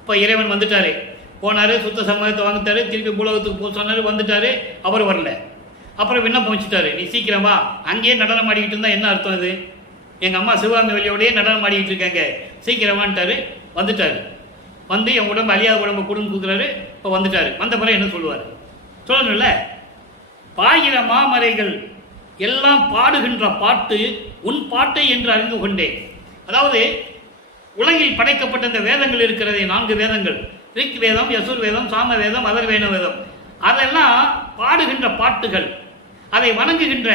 இப்ப இறைவன் வந்துட்டாரு, போனாரு, சுத்த சம்மதத்தை வாங்கிட்டாரு, திருப்பி பூலோகத்துக்கு போக சொன்னாரு, வந்துட்டாரு. அவர் வரல. அப்புறம் விண்ணப்பம் வச்சுட்டாரு. நீ சீக்கிரமா, அங்கேயே நடனம் ஆடிக்கிட்டு இருந்தா என்ன அர்த்தம்? இது எங்க அம்மா சிவகாமி வழியோடய நடனம் ஆடிக்கிட்டு இருக்காங்க, சீக்கிரமான்ட்டாரு. வந்துட்டாரு. வந்து என் உடம்பு அழியாத உடம்பு கொடுன்னு கொடுக்குறாரு. இப்போ வந்துட்டாரு. வந்த பிறகு என்ன சொல்லுவார்? சொல்லணும்ல. பாயிர மாமரைகள் எல்லாம் பாடுகின்ற பாட்டு உன் பாட்டை என்று அறிந்து கொண்டேன். அதாவது உலகில் படைக்கப்பட்ட இந்த வேதங்கள் இருக்கிறதே, 4 வேதங்கள், ரிக் வேதம், யசுர் வேதம், சாம வேதம், அதர்வேண வேதம், அதெல்லாம் பாடுகின்ற பாட்டுகள். அதை வணங்குகின்ற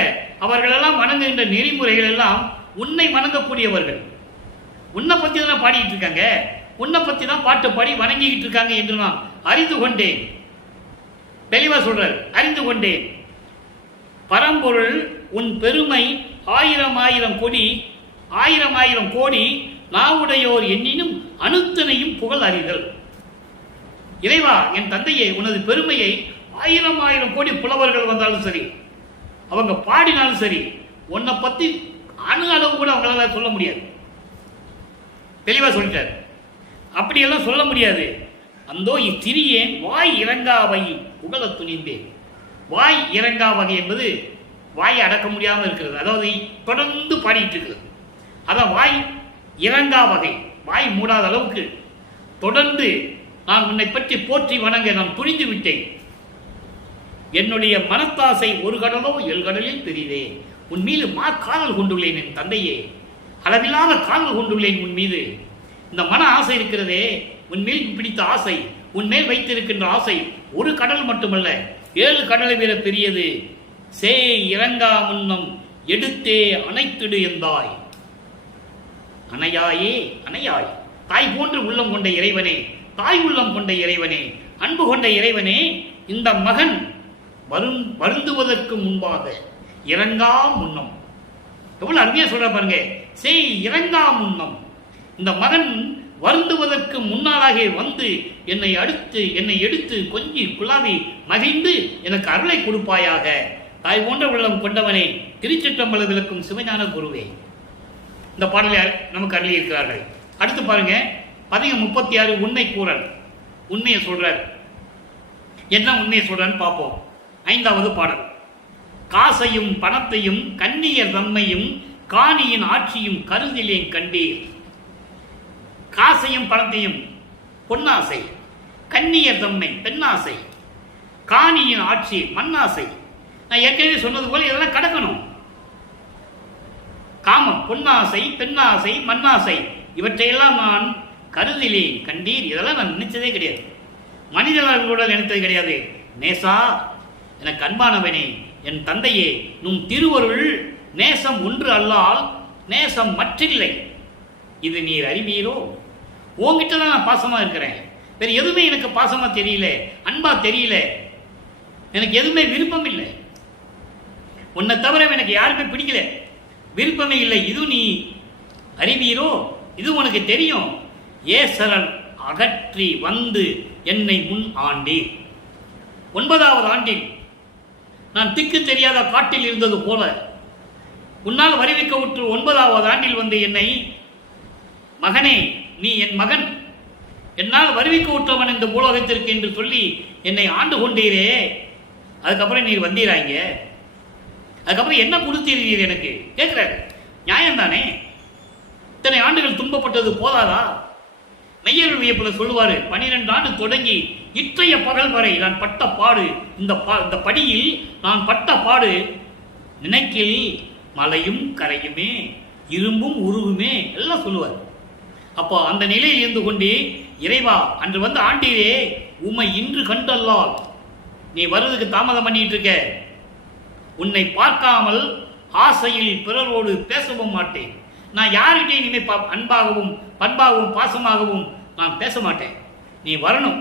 அவர்களெல்லாம் வணங்குகின்ற நெறிமுறைகள் எல்லாம் உன்னை வணங்கக்கூடியவர்கள். உன்னை பற்றி தானே பாடிக்கிட்டு இருக்காங்க, உன்னை பற்றி தான் பாட்டு பாடி வணங்கிக்கிட்டு இருக்காங்க என்று நான் அறிந்து கொண்டேன். தெளிவா சொல்றார், அறிந்து கொண்டேன். பரம்பொருள் உன் பெருமை 1000 கோடி 1000 கோடி நாவுடையோர் எண்ணினும் அணுத்தனையும் புகழ் அறிதல். இறைவா, என் தந்தையே, உனது பெருமையை 1000 கோடி புலவர்கள் வந்தாலும் சரி, அவங்க பாடினாலும் சரி, உன்னை பத்தி அணு அளவு கூட அவங்களால சொல்ல முடியாது. தெளிவா சொல்லிட்டார். அப்படியெல்லாம் சொல்ல முடியாது. அந்தோ இத்திரியேன் வாய் இறங்காவை புகழ துணிந்தேன். வாய் இறங்கா வகை என்பது வாயை அடக்க முடியாமல் இருக்கிறது, அதாவது தொடர்ந்து பாடிட்டு இருக்கிறது. அதான் வாய் இறங்கா வகை, வாய் மூடாத அளவுக்கு தொடர்ந்து நான் உன்னை பற்றி போற்றி வணங்க நான் துணிந்து விட்டேன். என்னுடைய மனத்தாசை ஒரு கடலோ 7 கடலில் பெரிதே. உன் மீது காதல் கொண்டுள்ளேன் என் தந்தையே, அளவில்லாத காதல் கொண்டுள்ளேன் உன் மீது. இந்த மன ஆசை இருக்கிறதே, உன் மேல் பிடித்த ஆசை, உன் மேல் வைத்திருக்கின்ற ஆசை ஒரு கடல் மட்டுமல்ல, 7 கடலை விட பெரியது. சே இறங்கா முன்னம் எடுத்தே அணைத்திடு எந்தாய். அணையாயே அணையாய். தாய் போன்று உள்ளம் கொண்ட இறைவனே, தாய் உள்ளம் கொண்ட இறைவனே, அன்பு கொண்ட இறைவனே, இந்த மகன் வருந்துவதற்கு முன்பாக இறங்கா முன்னம். எவ்வளவு அருமையா சொல்ற பாருங்க. செய் இறங்கா முன்னம். இந்த மகன் வருந்துவதற்கு முன்னாலாக வந்து என்னை எடுத்து கொஞ்சி குழாவி மகிழ்ந்து எனக்கு அருளை கொடுப்பாயாக. தாய் போன்ற உள்ளம் கொண்டவனே, திருச்சிற்றம்பலம் விளக்கும் சிவஞான குருவே. இந்த பாடலை நமக்கு அருளி இருக்கிறார்கள். அடுத்து பாருங்க, பதிகம் 36 உண்மை கூறல். உண்மையை சொல்றார். என்ன உண்மையை சொல்றான்னு பார்ப்போம். 5வது பாடல். காசையும் பணத்தையும் கண்ணியர் தம்மையும் காணியின் ஆட்சியும் கருதிலேன் கண்டீர். காசையும் பணத்தையும், பொன்னாசை, கன்னியர் தம்மை பெண்ணாசை, காணியின் ஆட்சி மண்ணாசை. நான் ஏற்கனவே சொன்னது போல இதெல்லாம் கடக்கணும். காமம், பொன்னாசை, பெண்ணாசை, மண்ணாசை, இவற்றையெல்லாம் நான் கருதிலேன் கண்டீர். இதெல்லாம் நான் நினைச்சதே கிடையாது, மனிதர்களோட நினைத்தது கிடையாது. நேசா, எனக்கு அன்பானவனே, என் தந்தையே, நும் திருவருள் நேசம் ஒன்று அல்லால் நேசம் மற்றில்லை, இது நீர் அறிவீரோ? உங்ககிட்ட தான் நான் பாசமா இருக்கிறேன், வேற எதுவுமே எனக்கு பாசமா தெரியல, அன்பா தெரியல, எனக்கு எதுவுமே விருப்பம் இல்லை. உன்னை தவிர எனக்கு யாருமே பிடிக்கல, விருப்பமே இல்லை, இது நீ அறிவீரோ? இது உனக்கு தெரியும். ஏசரன் அகற்றி வந்து என்னை முன் ஆண்டீர். 9வது ஆண்டில் நான் திக்கு தெரியாத காட்டில் இருந்தது போல உன்னால் வருவிக்க உற்று 9வது ஆண்டில் வந்து என்னை, மகனே நீ என் மகன், என்னால் வருவிக்க உற்றவன் இந்த பூலோகத்திற்கு என்று சொல்லி என்னை ஆண்டு கொண்டீரே. அதுக்கப்புறம் நீர் வந்தீராங்க, அதுக்கப்புறம் என்ன கொடுத்தீர் எனக்கு கேட்கிறார். நியாயம்தானே? இத்தனை ஆண்டுகள் துன்பப்பட்டது போதாதா? மெய்யர் வியப்புல சொல்லுவாரு, 12 ஆண்டு தொடங்கி இற்றைய பகல் வரை நான் பட்ட பாடு, இந்த படியில் நான் பட்ட பாடு நினைக்கில் மலையும் கரையுமே, இரும்பும் உருகுமே எல்லாம் சொல்லுவார். அப்போ அந்த நிலையில் இருந்து கொண்டு, இறைவா அன்று வந்து ஆண்டீரே, உம்மை இன்று கண்டல்லால் நீ வருவதற்கு தாமதம் பண்ணிட்டு இருக்க, உன்னை பார்க்காமல் ஆசையில் பிறரோடு பேசவும் மாட்டேன். நான் யார்கிட்டையும் இனிமே அன்பாகவும் பண்பாகவும் பாசமாகவும் நான் பேச மாட்டேன். நீ வரணும்,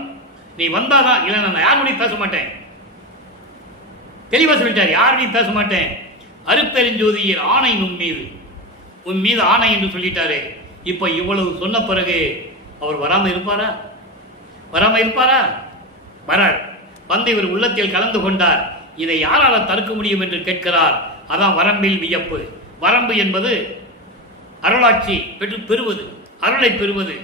நீ வந்தாதான், இல்லை நான் யாருடையும் பேச மாட்டேன். தெளிவாக சொல்லிட்டார், யாருடையும் பேச மாட்டேன். அருப்பெருஞ்சோதியில் ஆணை உன் மீது ஆணை என்று சொல்லிட்டாரு. இப்போ இவ்வளவு சொன்ன பிறகு அவர் வராமல் இருப்பாரா? வரார். வந்து இவர் உள்ளத்தில் கலந்து கொண்டார். இதை யாரால் தடுக்க முடியும் என்று கேட்கிறார். அதான் வரம்பில் வியப்பு. வரம்பு என்பது அருளாட்சி பெறுவது, அருளை பெறுவது.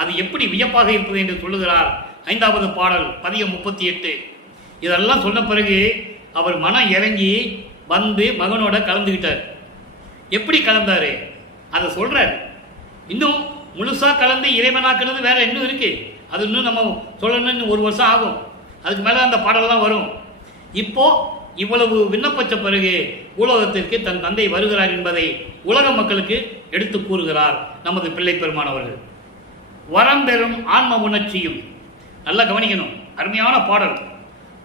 அது எப்படி வியப்பாக இருப்பது என்று சொல்லுகிறார். 5வது பாடல் பதிகம் 38. இதெல்லாம் சொன்ன பிறகு அவர் மனம் இறங்கி வந்து மகனோட கலந்துகிட்டார். எப்படி கலந்தாரு அதை சொல்றார். இன்னும் முழுசா கலந்து இறைவனாக்குறது வேற இன்னும் இருக்கு. அது இன்னும் நம்ம சொல்லணும்னு 1 வருஷம் ஆகும். அதுக்கு மேல அந்த பாடலாம் வரும். இப்போ இவ்வளவு விண்ணப்பச்ச பிறகு உலகத்திற்கு தன் தந்தை வருகிறார் என்பதை உலக மக்களுக்கு எடுத்து கூறுகிறார் நமது பிள்ளை பெருமானவர்கள். வரம் பெறும் ஆன்ம உணர்ச்சியும், நல்லா கவனிக்கணும், அருமையான பாடல்.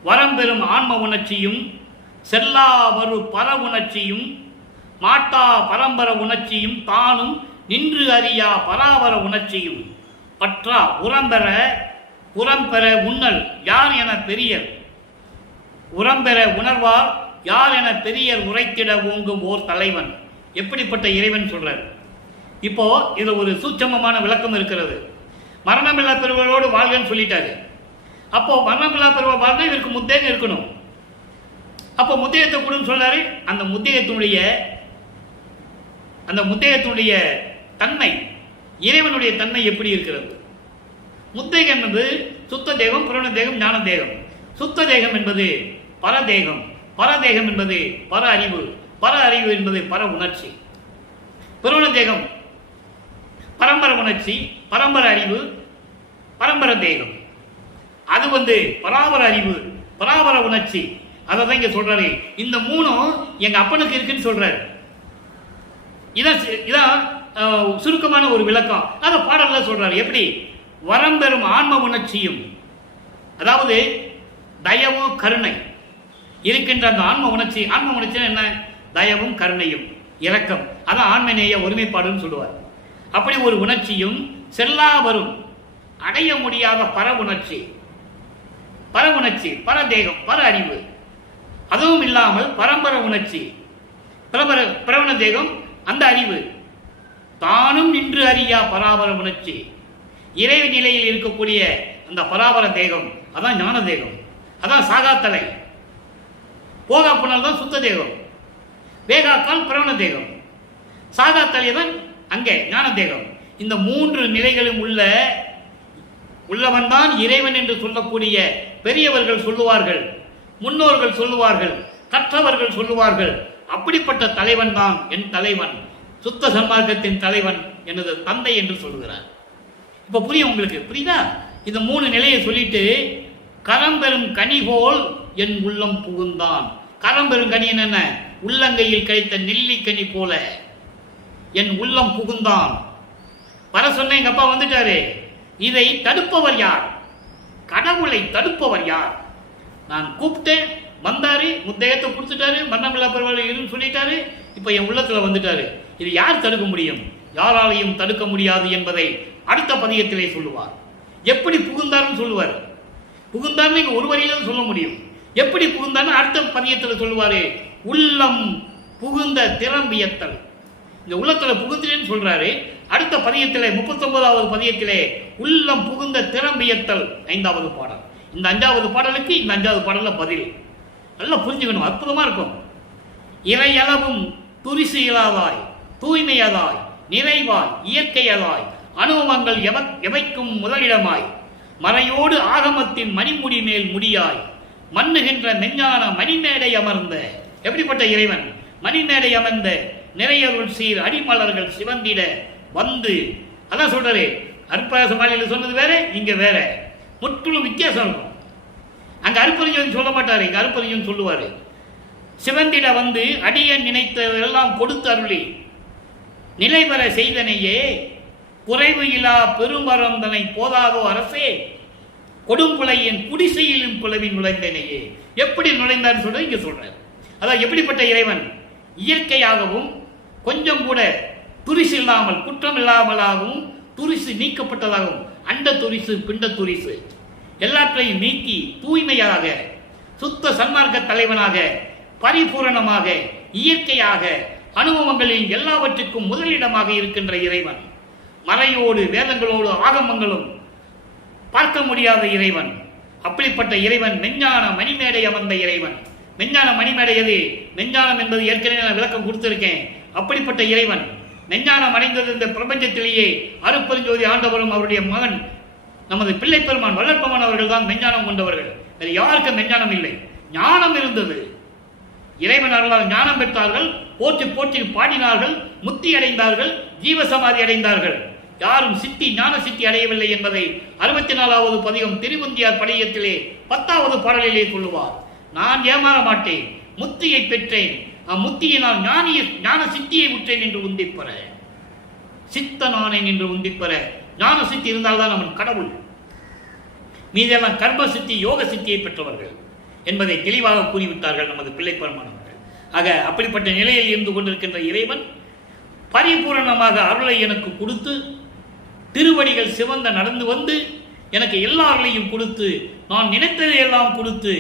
வரம் பெறும் ஆன்ம உணர்ச்சியும், செல்லா வரு பர உணர்ச்சியும், மாட்டா பரம்பர உணர்ச்சியும், தானும் நின்று அறியா பராபர உணர்ச்சியும், பற்றா உரம்பெற உண்ணல் யார் என பெரியர், உரம்பெற உணர்வார் யார் என பெரியர் உரைத்திட ஓங்கும் ஓர் தலைவன். எப்படிப்பட்ட இறைவன் சொல்றார். இப்போ இது ஒரு சூட்சமமான விளக்கம் இருக்கிறது. மரணமில்லா பெருவரோடு வாழ்கன்னு சொல்லிட்டாரு. அப்போ மரணமில்லா பெருவ வாழ்னா இவருக்கு முத்தேகம் இருக்கணும். அப்போ முத்தேகத்தை கொடுன்னு சொல்றாரு. அந்த முத்தேகத்தினுடைய தன்மை, இறைவனுடைய தன்மை எப்படி இருக்கிறது? முத்தேகம் என்பது சுத்த தேகம், புரண தேகம், ஞான தேகம். சுத்த தேகம் என்பது பரதேகம், பரதேகம் என்பது பர அறிவு, பர அறிவு என்பது பர உணர்ச்சி. புரண தேகம் பரம்பர உணர்ச்சி, பரம்பர அறிவு, பரம்பர தேகம். அது பராபர அறிவு, பராபர உணர்ச்சி. அதை தான் இங்க சொல்றாரு. இந்த 3 எங்க அப்பனுக்கு இருக்குன்னு சொல்றாரு. இதான் சுருக்கமான ஒரு விளக்கம். அதை பாடல்ல சொல்றாரு. எப்படி? வரம் பெறும் ஆன்ம உணர்ச்சியும், அதாவது தயவும் கருணை இருக்கின்ற அந்த ஆன்ம உணர்ச்சி. ஆன்ம உணர்ச்சி என்ன? தயவும் கருணையும் இரக்கம். அதான் ஆன்மநேய ஒருமைப்பாடுன்னு சொல்லுவார். அப்படி ஒரு உணர்ச்சியும், செல்லா வரும் அடைய முடியாத பர உணர்ச்சி, பரதேகம், பர அறிவு. அதுவும் இல்லாமல் பரம்பர உணர்ச்சி, பிரவண தேகம், அந்த அறிவு. தானும் நின்று அறியா பராபர உணர்ச்சி, இறை நிலையில் இருக்கக்கூடிய அந்த பராபர தேகம், அதான் ஞான தேகம், அதான் சாகாத்தலை. போகா போனால் தான் சுத்த தேகம், வேகாக்கால் பிரவண தேகம், சாகாத்தலை தான் அங்கே ஞான தேகம். இந்த 3 நிலைகளும் உள்ளவன் தான் இறைவன் என்று சொல்லக்கூடிய பெரியவர்கள் சொல்லுவார்கள், முன்னோர்கள் சொல்லுவார்கள், கற்றவர்கள் சொல்லுவார்கள். அப்படிப்பட்ட தலைவன் தான் என் தலைவன், சுத்த சன்மார்க்கத்தின் தலைவன், எனது தந்தை என்று சொல்லுகிறார். இப்ப புரியும் உங்களுக்கு? புரியுதா? இந்த 3 நிலையை சொல்லிட்டு கரம்பெரும் கனி போல் என் உள்ளம் புகுந்தான். கரம்பெரும் கனி என்ன? உள்ளங்கையில் கிடைத்த நெல்லிக்கனி போல என் உள்ளம் புகுந்தான். வர சொன்ன எங்க அப்பா வந்துட்டாரு. இதை தடுப்பவர் யார்? கடவுளை தடுப்பவர் யார்? நான் கூப்பிட்டேன், வந்தாரு, முத்தையத்தை கொடுத்துட்டாரு, மரணமில்லா பரவாயில்ல இருன்னு சொல்லிட்டாரு, இப்ப என் உள்ளத்துல வந்துட்டாரு. இது யார் தடுக்க முடியும்? யாராலையும் தடுக்க முடியாது என்பதை அடுத்த பதியத்திலே சொல்லுவார். எப்படி புகுந்தார்னு சொல்லுவார். புகுந்தார்னு இங்க ஒரு வரியில சொல்ல முடியும். எப்படி புகுந்தார்னு அடுத்த பதியத்தில் சொல்லுவாரு. உள்ளம் புகுந்த திறம்பியத்தல். இந்த உள்ளத்துல புகுந்தேன்னு சொல்றாரு. அடுத்த பதியத்திலே 39வது பதியத்திலே உள்ளம் புகுந்த திறம்பியத்தல் 5வது பாடல். இந்த 5வது பாடலுக்கு இந்த 5வது பாடல பதில் நல்லா புரிஞ்சுக்கணும். அற்புதமா இருக்கும். இறையளவும் துரிசு இல்லாதாய், தூய்மையதாய், நிறைவாய், இயற்கையதாய், அனுபவங்கள் எவைக்கும் முதலிடமாய், மறையோடு ஆகமத்தின் மணிமுடி மேல் முடியாய், மண்ணுகின்ற மெஞ்ஞான மணிமேடை அமர்ந்த. எப்படிப்பட்ட இறைவன்? மணிமேடை அமர்ந்த நிறையருள் சீர் அடிமலர்கள் சிவந்திட வந்து. அதான் சொல்றாரு. அற்பரசமாளியில் சொன்னது வேற, இங்க வேற, முற்றிலும் வித்தியாசம் இருக்கும். அங்க அற்புதம் சொல்ல மாட்டாரு, இங்க அற்புதம் சொல்லுவாரு. சிவந்திட வந்து அடிய நினைத்தவரெல்லாம் கொடுத்து அருளி நிலைவர செய்தனையே குறைவு இலா பெருமரந்தனை போதாதோ அரசே கொடும்புலையின் குடிசையிலும் குலவின் நுழைந்தனையே. எப்படி நுழைந்தார் சொல்ற இங்க சொல்றாரு. அதான் எப்படிப்பட்ட இறைவன்? இயற்கையாகவும் கொஞ்சம் கூட துரிசு இல்லாமல், குற்றம் இல்லாமலாகவும், துரிசு நீக்கப்பட்டதாகவும், அண்ட துரிசு பிண்ட துரிசு எல்லாற்றையும் நீக்கி தூய்மையாக சுத்த சன்மார்க்க தலைவனாக பரிபூரணமாக இயற்கையாக அனுபவங்களில் எல்லாவற்றுக்கும் முதலிடமாக இருக்கின்ற இறைவன். மறையோடு வேதங்களோடு ஆகமங்களும் பார்க்க முடியாத இறைவன். அப்படிப்பட்ட இறைவன் மெஞ்ஞான மணிமேடை அமர்ந்த இறைவன். மெஞ்ஞான மணிமேடை எது? மெஞ்ஞானம் என்பது ஏற்கனவே நான் விளக்கம் கொடுத்திருக்கேன். அப்படிப்பட்ட இறைவன் மெஞ்ஞானம் அடைந்தது இந்த பிரபஞ்சத்திலேயே அருட்பெருஞ்சோதி ஆண்டவரும் அவருடைய மகன் நமது பிள்ளை பெருமான் வல்லற்பெருமான் அவர்கள் தான் மெஞ்ஞானம் கொண்டவர்கள். வேறு யாருக்கும் மெஞ்ஞானம் இல்லை. ஞானம் இருந்தது. இறைவன் அருளால் ஞானம் பெற்றார்கள், போற்றி போற்றி பாடினார்கள், முத்தி அடைந்தார்கள், ஜீவசமாதி அடைந்தார்கள். யாரும் சித்தி ஞான சித்தி அடையவில்லை என்பதை 64வது பதிகம் திருவந்தியார் பதிகத்திலே 10வது பாடலிலே சொல்லுவார். நான் ஏமாற மாட்டேன், முத்தியை பெற்றேன், அம்முத்தியினால் ஞான சித்தியை உற்றேன் என்று உந்திப்பெற, சித்த நானேன் என்று உந்திப்பெற. ஞான சித்தி இருந்தால்தான் அவன் கடவுள். மீதெல்லாம் கர்ம சித்தி யோக சித்தியை பெற்றவர்கள் என்பதை தெளிவாக கூறிவிட்டார்கள் நமது பிள்ளை பெருமானவர்கள். ஆக அப்படிப்பட்ட நிலையில் இருந்து கொண்டிருக்கின்ற இறைவன் பரிபூரணமாக அருளை எனக்கு கொடுத்து, திருவடிகள் சிவந்த நடந்து வந்து எனக்கு எல்லா அருளையும் கொடுத்து, நான் நினைத்ததை எல்லாம் கொடுத்து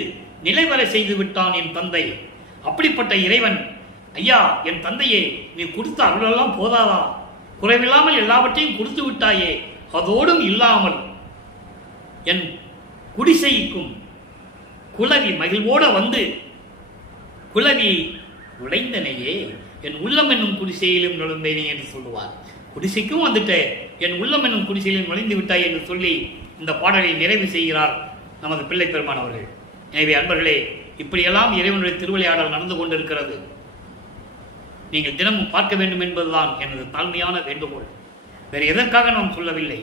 நிலைவர செய்து விட்டான் என் தந்தை. அப்படிப்பட்ட இறைவன், ஐயா என் தந்தையே, நீ கொடுத்த அருளெல்லாம் போதாதா? குறைவில்லாமல் எல்லாவற்றையும் கொடுத்து விட்டாயே, அதோடும் இல்லாமல் என் குடிசைக்கும் குலவி மகிழ்வோட வந்து குலவி நுழைந்தனையே, என் உள்ளம் என்னும் குடிசையிலும் நுழைந்தேனே என்று சொல்லுவார். குடிசைக்கும் வந்துட்டு என் உள்ளம் என்னும் குடிசையிலும் நுழைந்து விட்டாய் என்று சொல்லி இந்த பாடலை நிறைவு செய்கிறார் நமது பிள்ளை பெருமான் அவர்கள். எனவே அன்பர்களே, இப்படியெல்லாம் இறைவனுடைய திருவிளையாடல் நடந்து கொண்டிருக்கிறது. நீங்கள் தினமும் பார்க்க வேண்டும் என்பதுதான் எனது தாழ்மையான வேண்டுகோள். வேறு எதற்காக நான் சொல்லவில்லை.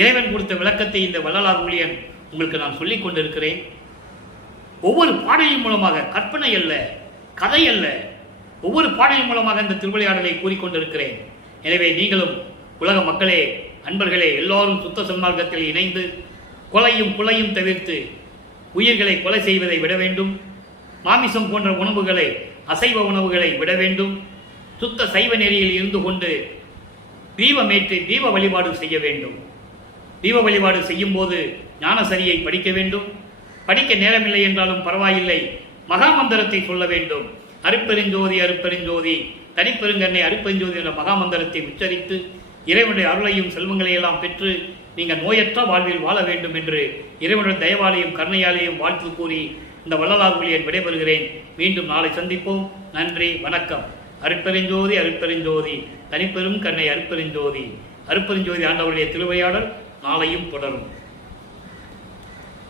இறைவன் கொடுத்த விளக்கத்தை இந்த வள்ளலார் ஊழியன் உங்களுக்கு நான் சொல்லிக் கொண்டிருக்கிறேன். ஒவ்வொரு பாடலின் மூலமாக, கற்பனை அல்ல, கதை அல்ல, ஒவ்வொரு பாடலின் மூலமாக இந்த திருவிளையாடலை கூறிக்கொண்டிருக்கிறேன். எனவே நீங்களும் உலக மக்களே, அன்பர்களே, எல்லோரும் சுத்த சன்மார்க்கத்தில் இணைந்து கொலையும் குலையும் தவிர்த்து உயிர்களை கொலை செய்வதை விட வேண்டும். மாமிசம் போன்ற உணவுகளை, அசைவ உணவுகளை விட வேண்டும். சுத்த சைவ நெறியில் இருந்து கொண்டு தீபமேற்று தீப வழிபாடு செய்ய வேண்டும். தீப வழிபாடு செய்யும் போது ஞானசரியை படிக்க வேண்டும். படிக்க நேரமில்லை என்றாலும் பரவாயில்லை, மகாமந்திரத்தை சொல்ல வேண்டும். அருட்பெருஞ்சோதி அருட்பெருஞ்சோதி தனிப்பெருங்கண்ணை அருட்பெருஞ்சோதி என்ற மகாமந்திரத்தை உச்சரித்து இறைவனுடைய அருளையும் செல்வங்களையெல்லாம் பெற்று நீங்கள் நோயற்ற வாழ்வில் வாழ வேண்டும் என்று இறைவனுடைய தயவாலையும் கருணையாலையும் வாழ்த்து கூறி இந்த வள்ளலார் ஊழியன் விடைபெறுகிறேன். மீண்டும் நாளை சந்திப்போம். நன்றி, வணக்கம். அருட்பெருஞ்சோதி அருட்பெருஞ்சோதி தனிப்பெரும் கண்ணை அருட்பெருஞ்சோதி. அருட்பெருஞ்சோதி ஆண்டவருடைய திருவையாடல் நாளையும் தொடரும்.